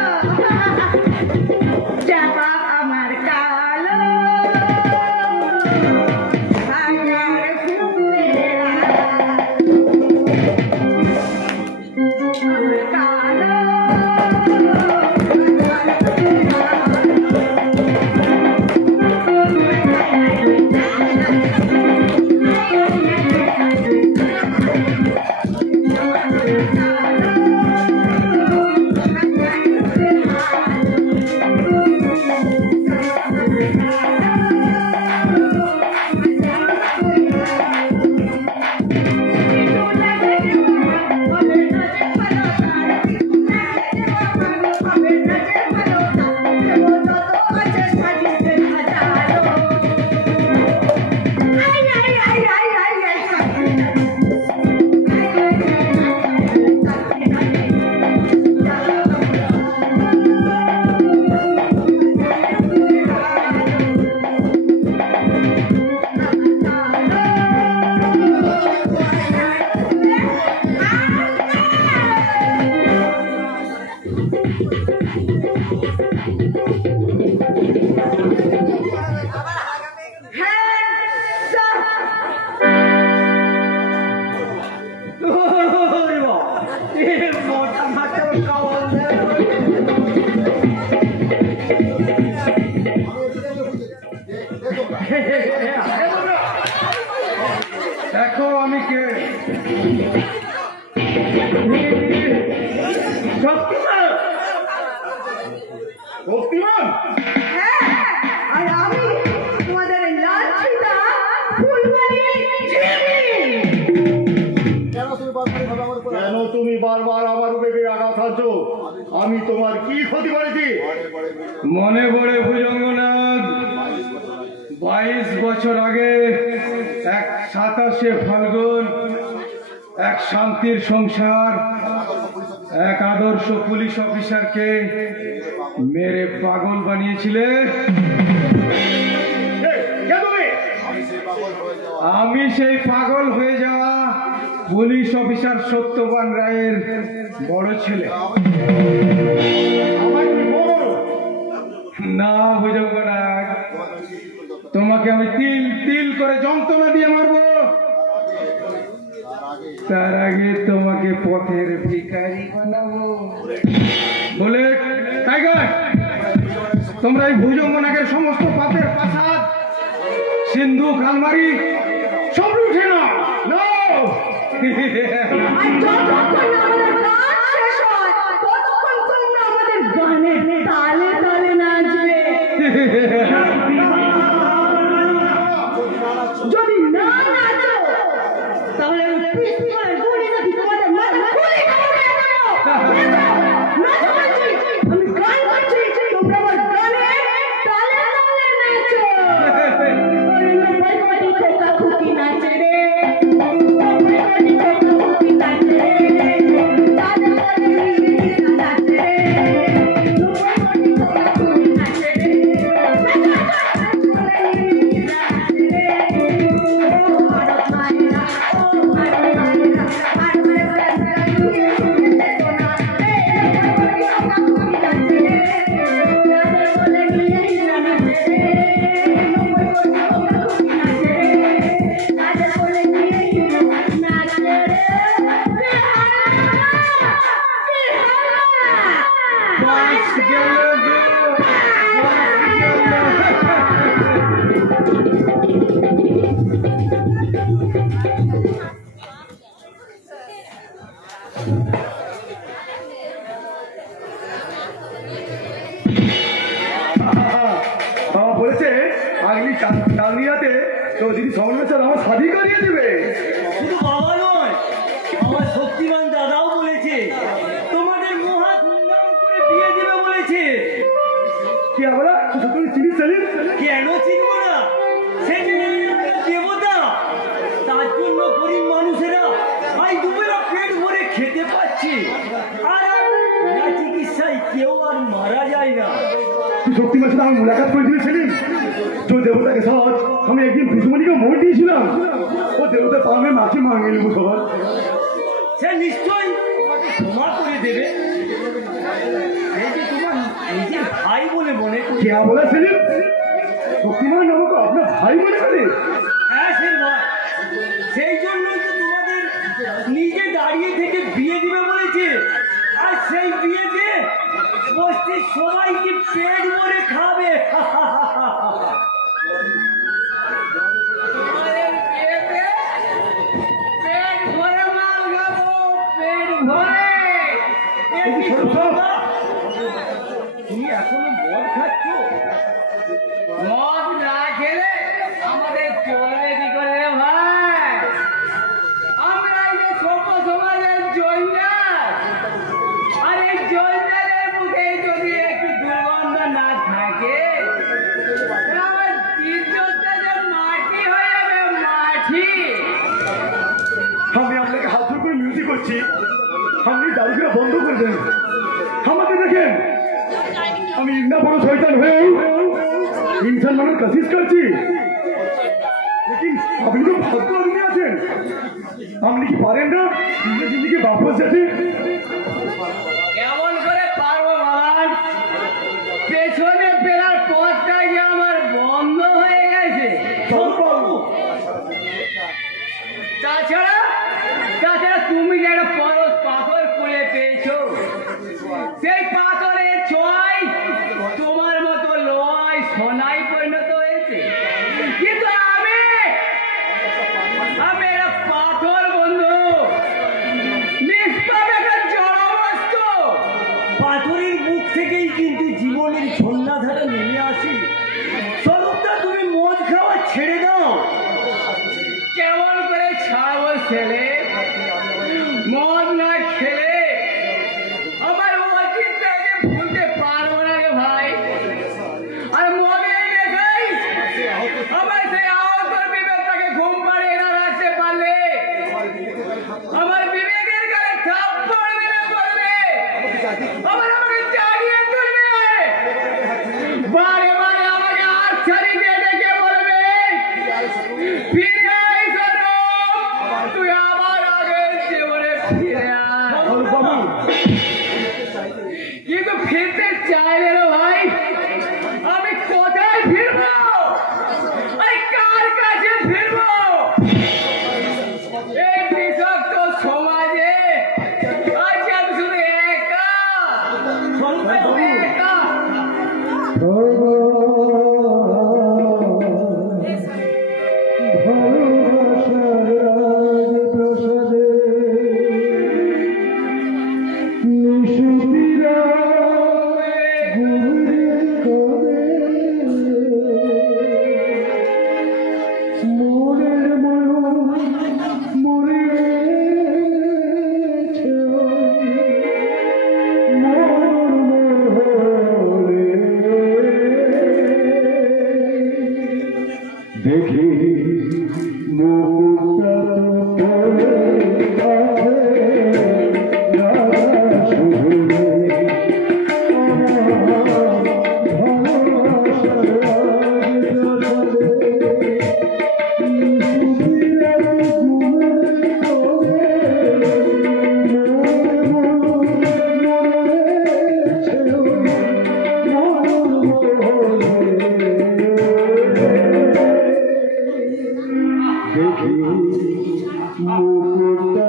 জামা আমার কালো আমার ফুলেরা আমার কালো মোটা মাথা কাওয়াল দেখো আমি কে? শক্তিমান শক্তিমান? হ্যাঁ, আর আমি তোমাদের লালচিতা ফুলবাড়ি ঝিলমিল। কেন তুমি বারবার আমার উপরে আঘাত হানছ? আমি তোমার কি ক্ষতি করেছি? মনে পড়ে ভুজঙ্গনাথ 22 বছর আগে এক 27শে ফাল্গুন এক শান্তির সংসার এক আদর্শ পুলিশ অফিসারকে মেরে পাগল বানিয়েছিলে। কে তুমি? আমি সেই পাগল হয়ে যাওয়া পুলিশ অফিসার সত্যবান রায়ের বড় ছেলে। আমার কি বড়? না ভুজঙ্গনা, তোমাকে আমি তিল তিল করে যন্ত্রণা দিয়ে মারবো, তার আগে তোমাকে পথের ভিখারি বানাবো। বলে টাইগার, তোমরা এই ভুজঙ্গনাকের সমস্ত পাপের প্রাসাদ, সিন্ধু কালমারি সব উঠে না। আর যতক্ষণ না আমাদের গান শেষ হয়, ততক্ষণ তোমরা আমাদের গানের তালে তালে নাচবে। যদি না নাচো, তাহলে আমি পিস্তলের গুলি দিয়ে তোমাদের মাথা খুলে ফেলে দেবো। নাচো, নাচো বলছি। আমি গান করছি, তোমরা আমার গানের তালে তালে নাচো। ওরে নব্বই কোটি খোকা খুকি নাচে রে, নব্বই কোটি খোকা খুকি নাচে রে, তাদের বলে রিয়া নাচে রে, নব্বই কোটি খোকা খুকি নাচে রে, নাচো, বলে রিয়া নাচে রে। ও ভারত মায়েরা, ও ভারত মায়েরা, আর ঘরে ঘরে ঘরে ঘুরে ঘুরে দেখো না রে, নব্বই কোটি খোকা খুকি নাচে রে, তাদের বলে রিয়া নাচে রে, নব্বই কোটি খোকা খুকি নাচে রে, তাদের বলে রিয়া নাচে রে। বাস গেল গো, বাবা বলেছে আগলি চাঁদনিয়াতে তো দিদি সমন্বয় আমার শাদি করিয়ে দেবে। শুধু বাবা নয়, আমার শক্তিমান দাদাও বলেছে তোমাদের মহা ধুমধাম করে বিয়ে দেবে বলেছে। কি আমরা সকলে চিনি সেলিম? কেন চিনবো না? সে যে দেবতা, তার জন্য গরিব মানুষেরা আজ দুবেলা পেট ভরে খেতে পাচ্ছে, আর বিনা চিকিৎসায় কেউ আর মারা যায় না। তুই শক্তিমার সাথে আমি মুলাকাত করেছিলি সেলিম? তো দেবতাকে সাথ আমি একদিন দুশ্মনীকে মোড় দিয়েছিলাম, ও দেবতা পামে মাকে মাঙে নেবো সবার। সে নিশ্চয়ই তোমাকে ক্ষমা করে দেবে। এই যে তোমার নিজের ভাই বলে মনে করি। কে বলে সেলিম? শক্তিমান আমাকে আপনার ভাই মনে করে? হ্যাঁ সে ভাই, সেই জন্যই তো তোমাদের নিজে দাঁড়িয়ে থেকে বিয়ে দিবে বলেছে। আর সেই বিয়েতে বস্তির সবাইকে পেট ভরে খাবে। পেট ভরে মাল খাবো, পেট ভরে। তুমি এখনো মদ খাচ্ছ? মদ না খেলে আমাদের চলবে কি করে রে ভাই? আমরা এই যে সভ্য সমাজের জঞ্জাল, আর এই জঞ্জালের মুখে যদি একটু দুর্গন্ধ না থাকে, তাহলে আমার ইজ্জতটা যে মাটি হয়ে যাবে, মাটি। আমি আপনাকে হাত ধরে করে মিউজিক করছি, আপনি দারুগুলো বন্ধ করে দেন। আমাকে দেখেন, আমি ইন্না বড় শয়তান হয়েও ইনসান মানুষ কশিশ করছি, लेकिन আপনি তো ভাগ্য আদমি আছেন। আপনি কি পারেন না নিজের জিন্দিকে বাপস যেতে? কেমন করে পারবো বাবান? পেছনে ফেরার পথটা যে আমার বন্ধ হয়ে গেছে। তাছাড়া তুমি যে একটা পরশ পাথর খুলে পেয়েছো, সেই পাথরের ছোঁয়ায় তোমার মতো লয় সোনায় পরিণত হয়েছে। কিন্তু আমি একটা পাথর বন্ধু, নিষ্পাপ একটা জড়বস্তু। পাথরের মুখ থেকেই কিন্তু জীবনের ঝর্ণাধারা নেমে আসে। স্বরূপটা তুমি মদ খাওয়া ছেড়ে দাও। কেমন করে ছাড়বো ছেলে? মদ এই বিষাক্ত সমাজে আজ আমি শুধু একা একা। দেখি মুখটা তো পড়ে আছে শুধু দেখি মুখটা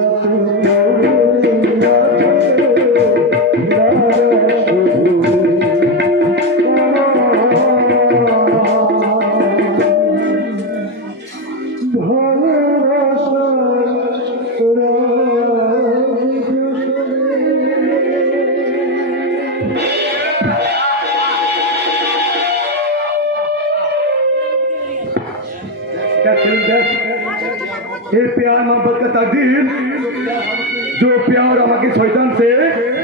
ये प्यार मोहब्बत का तकदीर जो प्यार हमारे शैतान से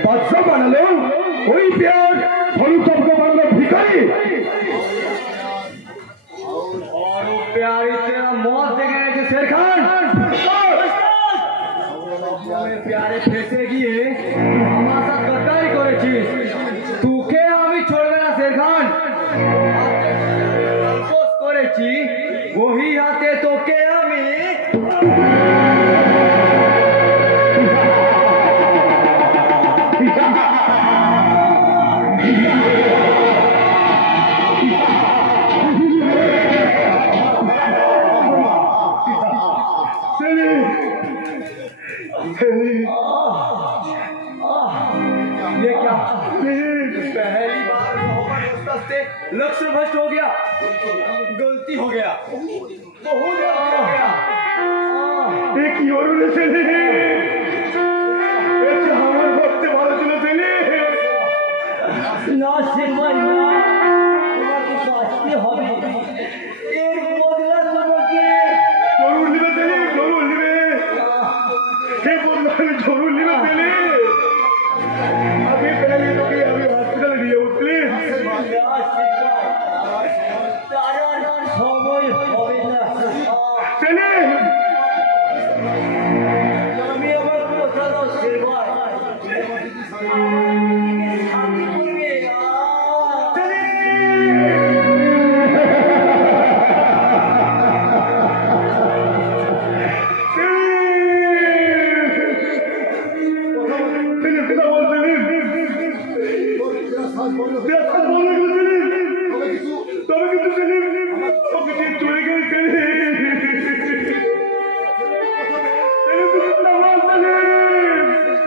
बादशाह बना लो वही प्यार फरूक को बना लो भिखारी और वो प्यार तेरा मौत देखे जो शेर खान प्यारे फेंसे गए हमारे साथ गद्दारी करेছিস তোকে আমি छोड़বে না शेर खान আপোষ করেছি ওই হাতে তোকে আমি ये क्या पहली बार मोहब्बत से लक्ष्य भ्रष्ट हो गया गलती हो गया बहुत गलती हो गया एक और चले हमारे वक्त भालो चले चले না সেবাই না তোমাকে বাঁচতে হবে এর বদলা তোমাকে जरूर लिबे चले जरूर लिबे हे बोल जरूर लिबे चले अभी पहले तो कि अभी हॉस्पिटल लिए उतले না সেবাই তার আর সময় হবে না चले আমি আমার কথা দাও সেবাই শান্তি করবে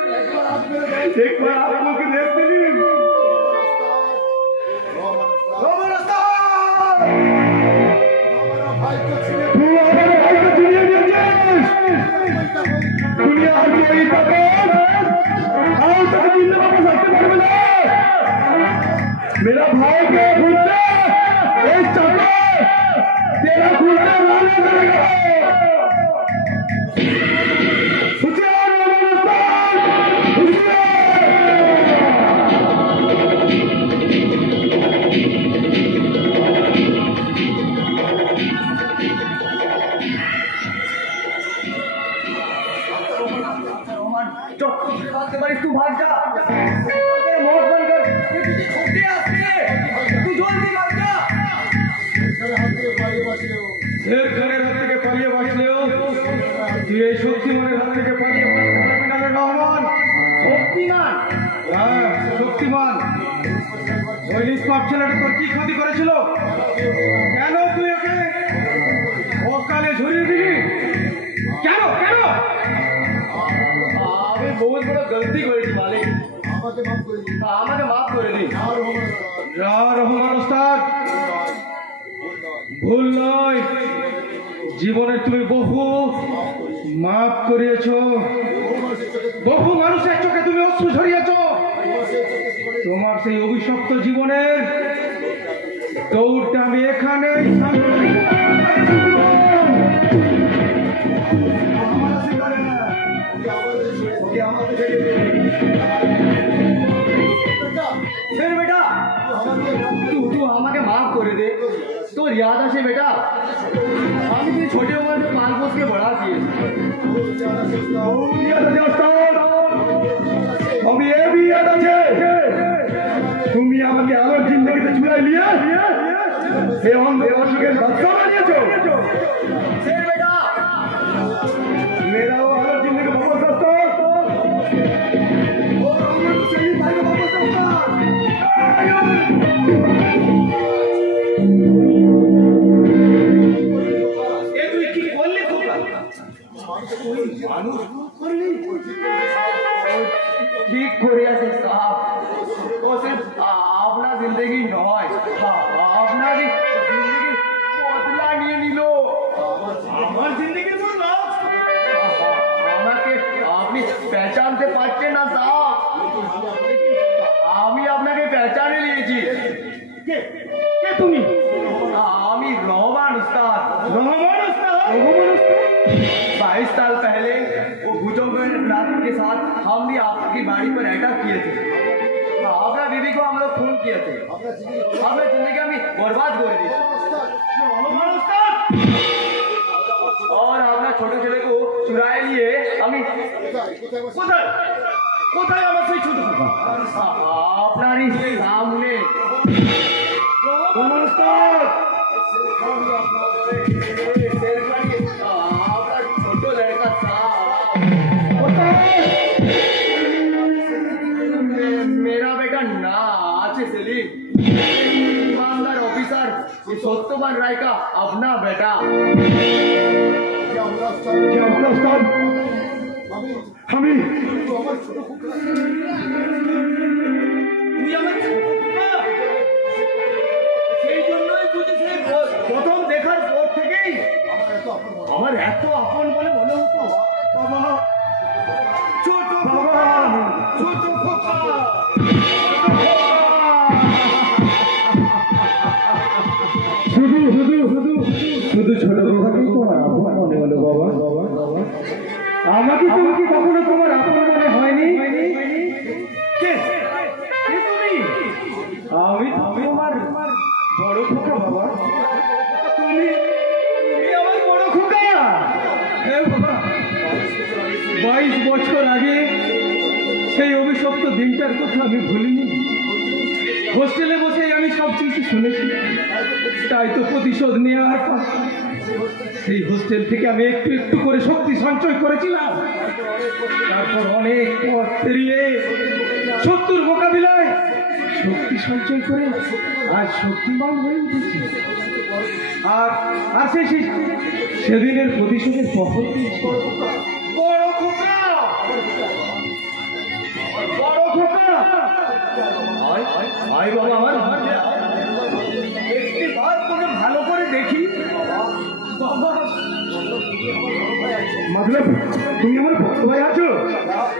एक बार आप लोग के देख सलीम तू हमारे भाई को दुनिया में दुनिया हर कोई पकड़ आओ तक दिन में वापस आते बार में मेरा भाई के खुलते एक चक्कर तेरा खुलते रोने लगेगा तू भाग जा मौत बनकर छोटे आते तू जल्दी भाग जा शेर खाনের হাত থেকে পালিয়ে বাঁচলেও তুই এই শক্তিমানের হাত থেকে পালিয়ে বাঁচতে পারবি না রে রহমান শক্তিমান হ্যাঁ শক্তিমান ওই নিষ্পাপ ছেলেটা তোর কি ক্ষতি করেছিল কেন তুই ওকে অকালে ঝরিয়ে দিলি তুমি বহু মাফ করিয়েছ, বহু মানুষের চোখে তুমি অশ্রু ঝরিয়েছ। তোমার সেই অভিশপ্ত জীবনের দৌড়টা আমি এখানেই फिर बेटा तू हमारे माफ कर दे। तो याद है बेटा हम भी छोटे उम्र में पाल पोस के बड़ा किए। আমি এ বিয়ে আছে তুমি আমাকে আমার জিন্দগিতে চুলাই নিয়ে সে অসুখের বাচ্চা বানিয়েছো। फिर बेटा मेरा वो আমার জিন্দগি वापस दो और हम चली भाई को वापस दो। এ তুই কি করলি খোকা? মানুষ করলি ঠিক করে আছে সাহেব। ও সির্ফ আপনার জিন্দগি নয়, আপনার জিন্দগি বদলা নিয়ে নিল। আমার জিন্দগি বললাম আমাকে আপনি পেঁচানতে পারছেন না সাহেব, আমি আপনাকে পেঁচানে নিয়েছি। কে কে তুমি? আমি রহমান उस्ताद। রহমান উস্তাদ? 22 साल पहले वो भुजंगन रात के साथ हम भी आपकी बाड़ी पर अटैक किए थे। आपका बीबी को हम लोग खून किए थे, आपने जिंदगी हमें बर्बाद कर दी রহমান উস্তাদ? और अपना छोटे छोटे को चुराए लिए हमें কোথায় কোথায় আমার সেই ছোট খোকা? अपना ही सामने। রহমান উস্তাদ आपका छोटो लड़का था, मेरा बेटा ना आचे सेलिम, ईमानदार ऑफिसर सत्यवान राय का अपना बेटा। क्या बोला उस्ताद? আমি তুই আমার ছোট খোকা? সেই জন্যই বুঝি সেই প্রথম দেখার পর থেকেই আমার এত আপন বলে মনে হতো। বাবা ছোট খোকা, ছোট খোকা। শুধু শুধু শুধু শুধু ছোট কথাকেই তোমার আপন মনে হলো বাবা। আমাকে তুমি কি কখনো তোমার আপন মনে হয়নি? কে কে তুমি? আমি তোমার বড় খোকা বাবা। তুমি তুমি আমার বড় খোকা? হ্যাঁ বাবা, 22 বছর আগে সেই অভিশপ্ত দিনটার কথা আমি ভুলিনি। হোস্টেলে বসে আমি সব কিছু শুনেছি, তাই তো প্রতিশোধ নেওয়ার পর সেই হোস্টেল থেকে আমি একটু একটু করে শক্তি সঞ্চয় করেছিলাম। তারপর অনেক পথ পেরিয়ে শত্রুর মোকাবিলায় শক্তি সঞ্চয় করে আজ শক্তিমান হয়ে উঠেছি। আর আর সেদিনের প্রতিশোধের পথ দিয়েছি। বড় খোকা, বড় খোকা। আয় বাবা আমার একটি বার তোকে ভালো করে দেখি বাবা। मतलब তুমি আমার ভক্ত ভাই আছো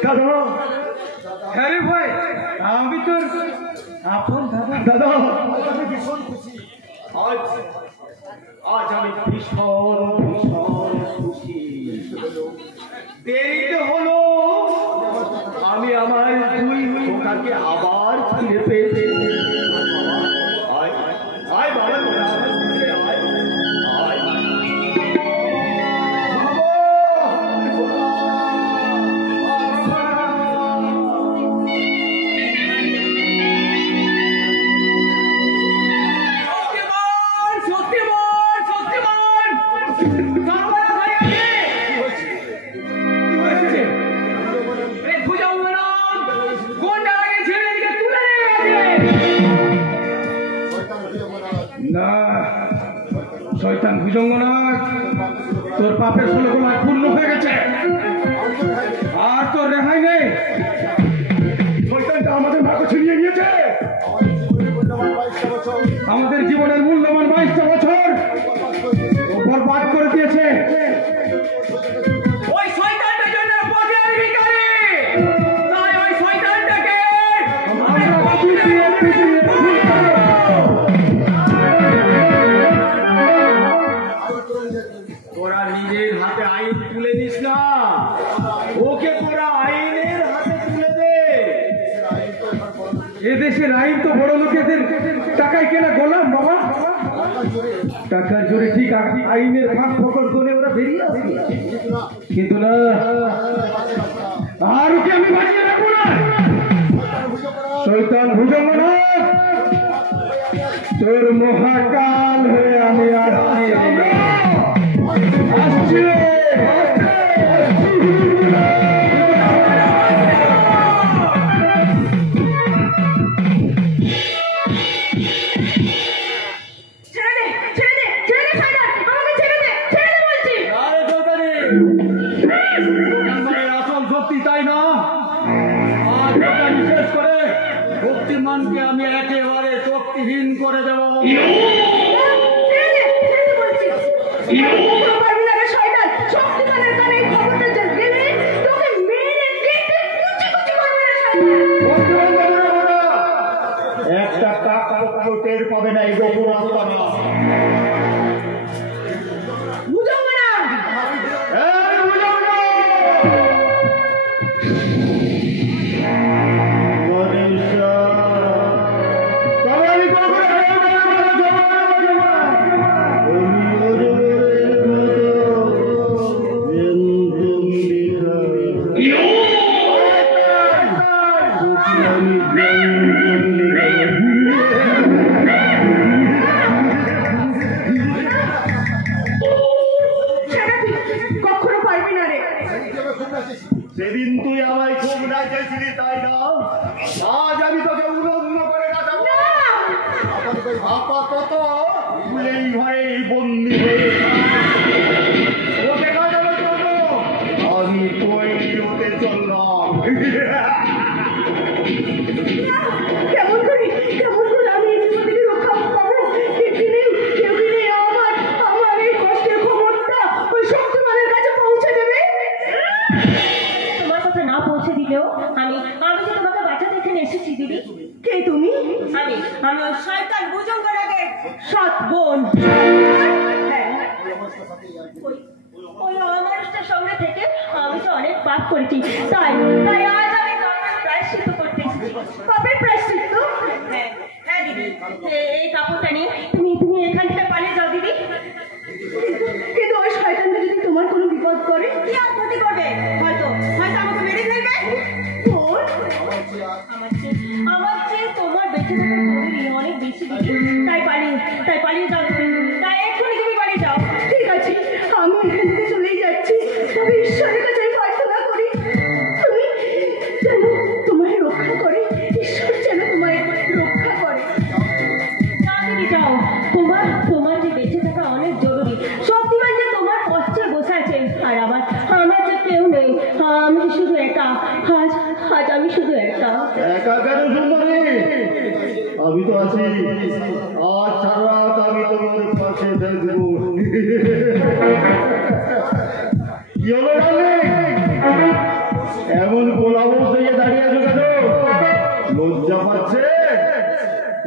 দাদা? হ্যাঁ রে ভাই, আমি তোর আপন দাদা। দাদা आज आज আমি ভীষণ ভীষণ খুশি। দেরিতে হলো, আমি আমার দুই খোকাকে আবার ফিরে পেয়েছি। আয় আয় বাবা, আয় আয়। শক্তিমান, শক্তিমান, শক্তিমান। হাতে আইন তুলে দিস না, ওকে তোরা আইনের হাতে তুলে দে। এদেশের আইন তো বড় লোকেদের টাকায় কেনা গোলাম বাবা। টাকার জোরে ঠিক আইনের ফাঁক ফকর করে ওরা বেরিয়ে আসে, কিন্তু না, আর ওকে আমি বাঁচিয়ে রাখবো না। শয়তান ভুজঙ্গনাথ, তোর মহাকাল হয়ে আমি আসছি। আসল সত্যি তাই না? আর দোকানি শেষ করে ভক্তিমানকে আমি একেবারে শক্তিহীন করে দেব। একটা টাকা টের পাবে না এই গোপুর রাস্তা না। সেদিন তুই আমায় খুব ডাকেছিলি তাই না? আজ আমি তোকে উলগ্ন করে ডাকাবো। আপাতত এই ঘরে বন্দি হয়ে ওকে কাটানোর জন্য আমি তৈরি হতে চললাম। কেমন করে আমি এই জীবন থেকে রক্ষা পাবো? কেউ কি নেই আমার এই কষ্টের খবরটা ওই শক্তিমানের কাছে পৌঁছে দেবে? তোমার কথা না পৌঁছে দিলেও আমি যে তোমাকে বাঁচাতে এখানে এসেছি দিদি। কে তুমি? আমি ওই শয়তান ভুজঙ্গনাথের সৎ বোন। হ্যাঁ, ওই অমানুষটার সঙ্গে থেকে আমি তো অনেক পাপ করেছি, তাই আজ আমি পাপের প্রায়শ্চিত্ত করতে এসেছি। পাপের প্রায়শ্চিত্ত? হ্যাঁ দিদি, এই কাপড়টা নিয়ে তুমি এখান থেকে পালিয়ে যাও দিদি। কিন্তু ওই শয়তানটা যদি তোমার কোনো বিপদ করে? কি আর ক্ষতি করবে? হয়তো আমাকে মেরে ফেলবে। বোন, আমার চেয়ে তোমার বেঁচে থাকার জরুরি অনেক বেশি দিদি। তাই পালিয়ে যাও তুমি। তাই এক্ষুনি তুমি পালিয়ে যাও। ঠিক আছে, আমি এখান থেকে চলেই যাচ্ছি। তবে ঈশ্বরের কাছে আমি প্রার্থনা করি তুমি যেন তোমায় রক্ষা করে। ঈশ্বর যেন তোমায় রক্ষা করে। না দিদি যাও, তোমার যে বেঁচে থাকা অনেক জরুরি। শক্তিমান যে তোমার কষ্টে বসে আছে, আর আমার যে কেউ নেই। আমি শুধু একা। আজ আমি শুধু একা। একা কেন সুন্দরী? আমি তো আছি। আজ সারা রাত আমি তোমার পাশে থাকবো। কি হলো এমন গোলাপ দিয়ে দাঁড়িয়ে আছো কেন? লজ্জা পাচ্ছে?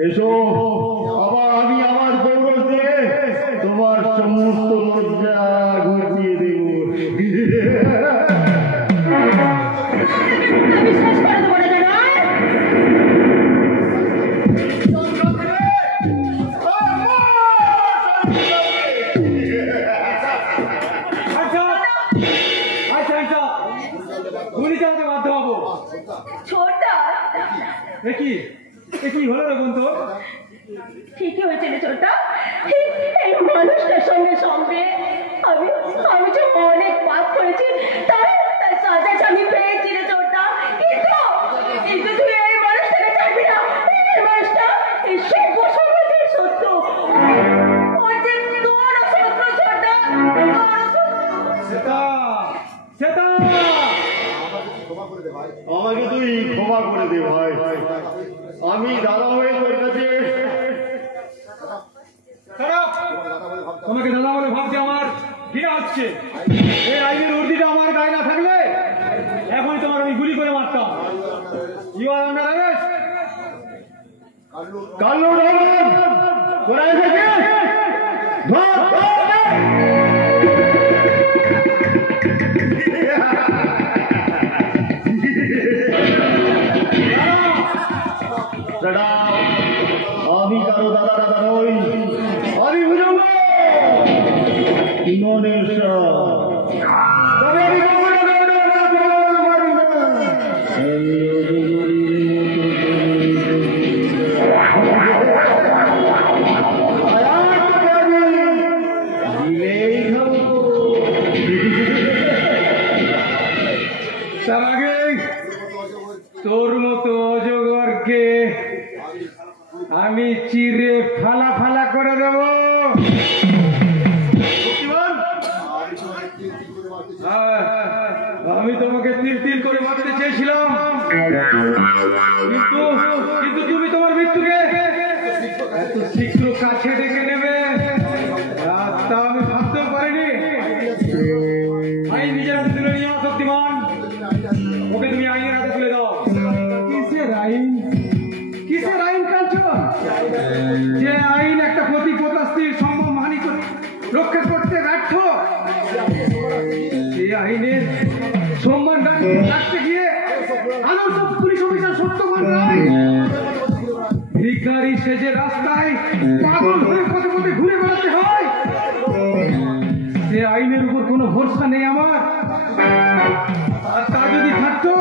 এসো, আবার আমি আমার গৌরব দিয়ে তোমার সমস্ত লজ্জা ঘুরিয়ে দেব। আমি শেষ করে দেবো না জানো? বাধ্য হবো। ছোটা, কি হলো রে বন্ধু? ঠিকই হয়েছে রে ছোটা। এই মানুষটার সঙ্গে আমি যে অনেক পাপ করেছি, তার সাজা আমি পেয়েছি রে ছোটা। কিন্তু তুই এই মানুষটাকে চাইবি না। এই মানুষটা এই সভ্য সমাজের শত্রু। ও যে তোর শত্রু ছোটা। আমাকে তুই ক্ষমা করে দে ভাই। আমি দাদা হয়ে তোর কাছে তোমাকে দাদা বলে ভাবতে আমার ঘৃণা হচ্ছে। এই আইনের উর্দিটা আমার গায়ে না থাকলে এখনই তোমার আমি গুলি করে মারতাম। You are under arrest. Kallu Rahman কোথায় থেকে? ধর হ্যাঁ, আমি তোমাকে তিল তিল করে মারতে চেয়েছিলাম, কিন্তু কিন্তু তুমি তোমার মৃত্যুকে এত শীঘ্র কাছে ডেকে নেবে তা আমি ভাবতেও পারিনি। আইন নিজের হাতে তুলে নিয়ে শক্তিমান, ওকে তুমি আইনের হাতে তুলে দাও। কিসের আইন? কিসের আইন কাঞ্চন? যে আইন একটা পতি পতা স্ত্রীর সম্মান হানি রক্ষা করতে ব্যর্থ, সেই আইনের সম্মান রাখতে গিয়ে আনন্দ পুলিশ অফিসার সত্যবান রায় ভিখারি সেজে রাস্তায় পাগল হয়ে পথে পথে ঘুরে বেড়াতে হয়। সে আইনের উপর কোনো ভরসা নেই আমার। আর তা যদি থাকতো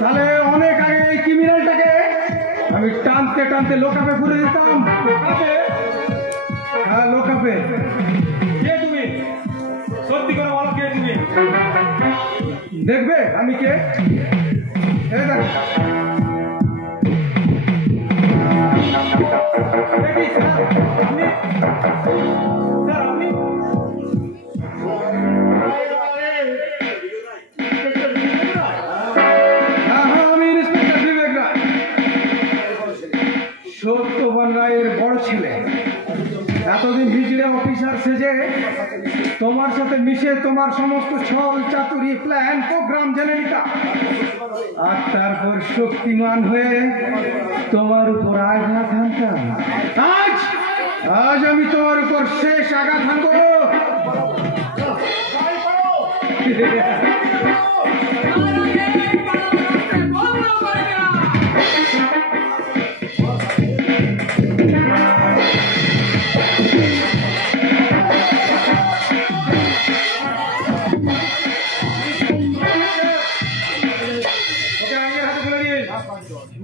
তাহলে অনেক আগে এই ক্রিমিনালটাকে আমি টানতে টানতে লোকাপে ঘুরে দিতাম। হ্যাঁ, লোকাপে। কে তুমি? সত্যি করে বলো, কে তুমি? দেখবে আমি কে? এই দেখ। দেখি স্যার, আপনি? স্যার, আপনি? আমি ইন্সপেক্টর বিবেক রায়, সত্যবান রায়ের বড় ছেলে। এতদিন ভিজিলে অফিসার সেজে তোমার সাথে মিশে তোমার সমস্ত ছল চাতুরি প্ল্যান প্রোগ্রাম জেনে নিতাম, আর তারপর শক্তিমান হয়ে তোমার উপর আঘাত হানতাম। আজ আজ আমি তোমার উপর শেষ আঘাত হানবো।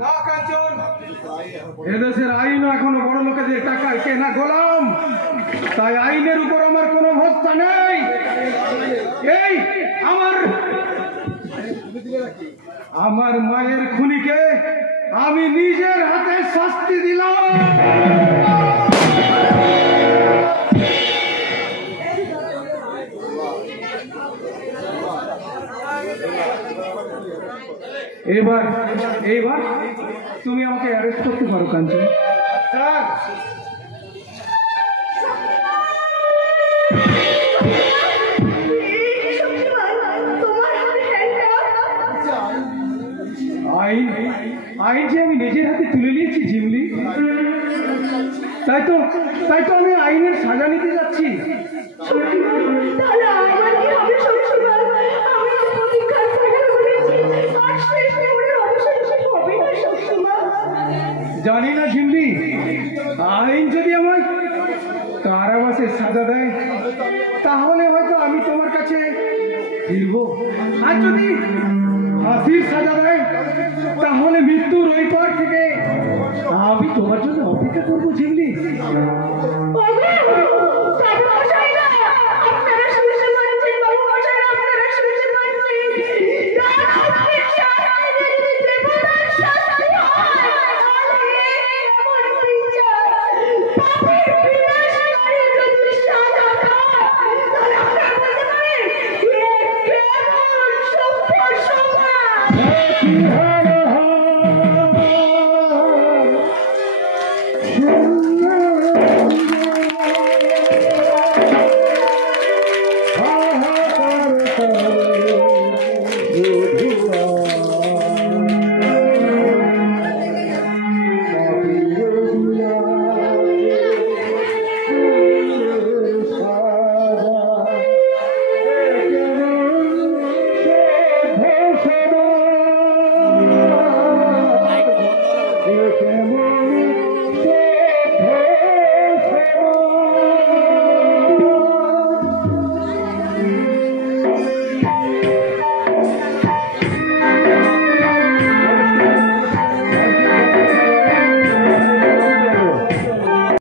না কাঞ্চন, এদেশের আইন এখনো বড় লোকেদের টাকায় কেনা গোলাম, তাই আইনের উপর আমার কোনো ভরসা নেই। এই আমার মায়ের খুনিকে আমি নিজের হাতে শাস্তি দিলাম। এইবার তুমি আমাকে অ্যারেস্ট করতে পারো কাঞ্চন। স্যার, আইন যে আমি নিজের হাতে তুলে নিয়েছি ঝিমলি, তাই তো আমি আইনের সাজা নিতে যাচ্ছি। তাহলে আমার কি হবে শক্তিমান? আমি যে প্রতীক্ষার সাজা করেছি, আর শেষ জীবনের অবসান হবে না শক্তিমান। জানি না ঝিমলি, আইন যদি আমায় কারাবাসের সাজা দেয় তাহলে হয়তো আমি তোমার কাছে ফিরবো, আর যদি ফাঁসির সাজা দেয় তাহলে মৃত্যুর ওই পার থেকে আমি তোমার জন্য অপেক্ষা করবো ঝিমলি। Yeah.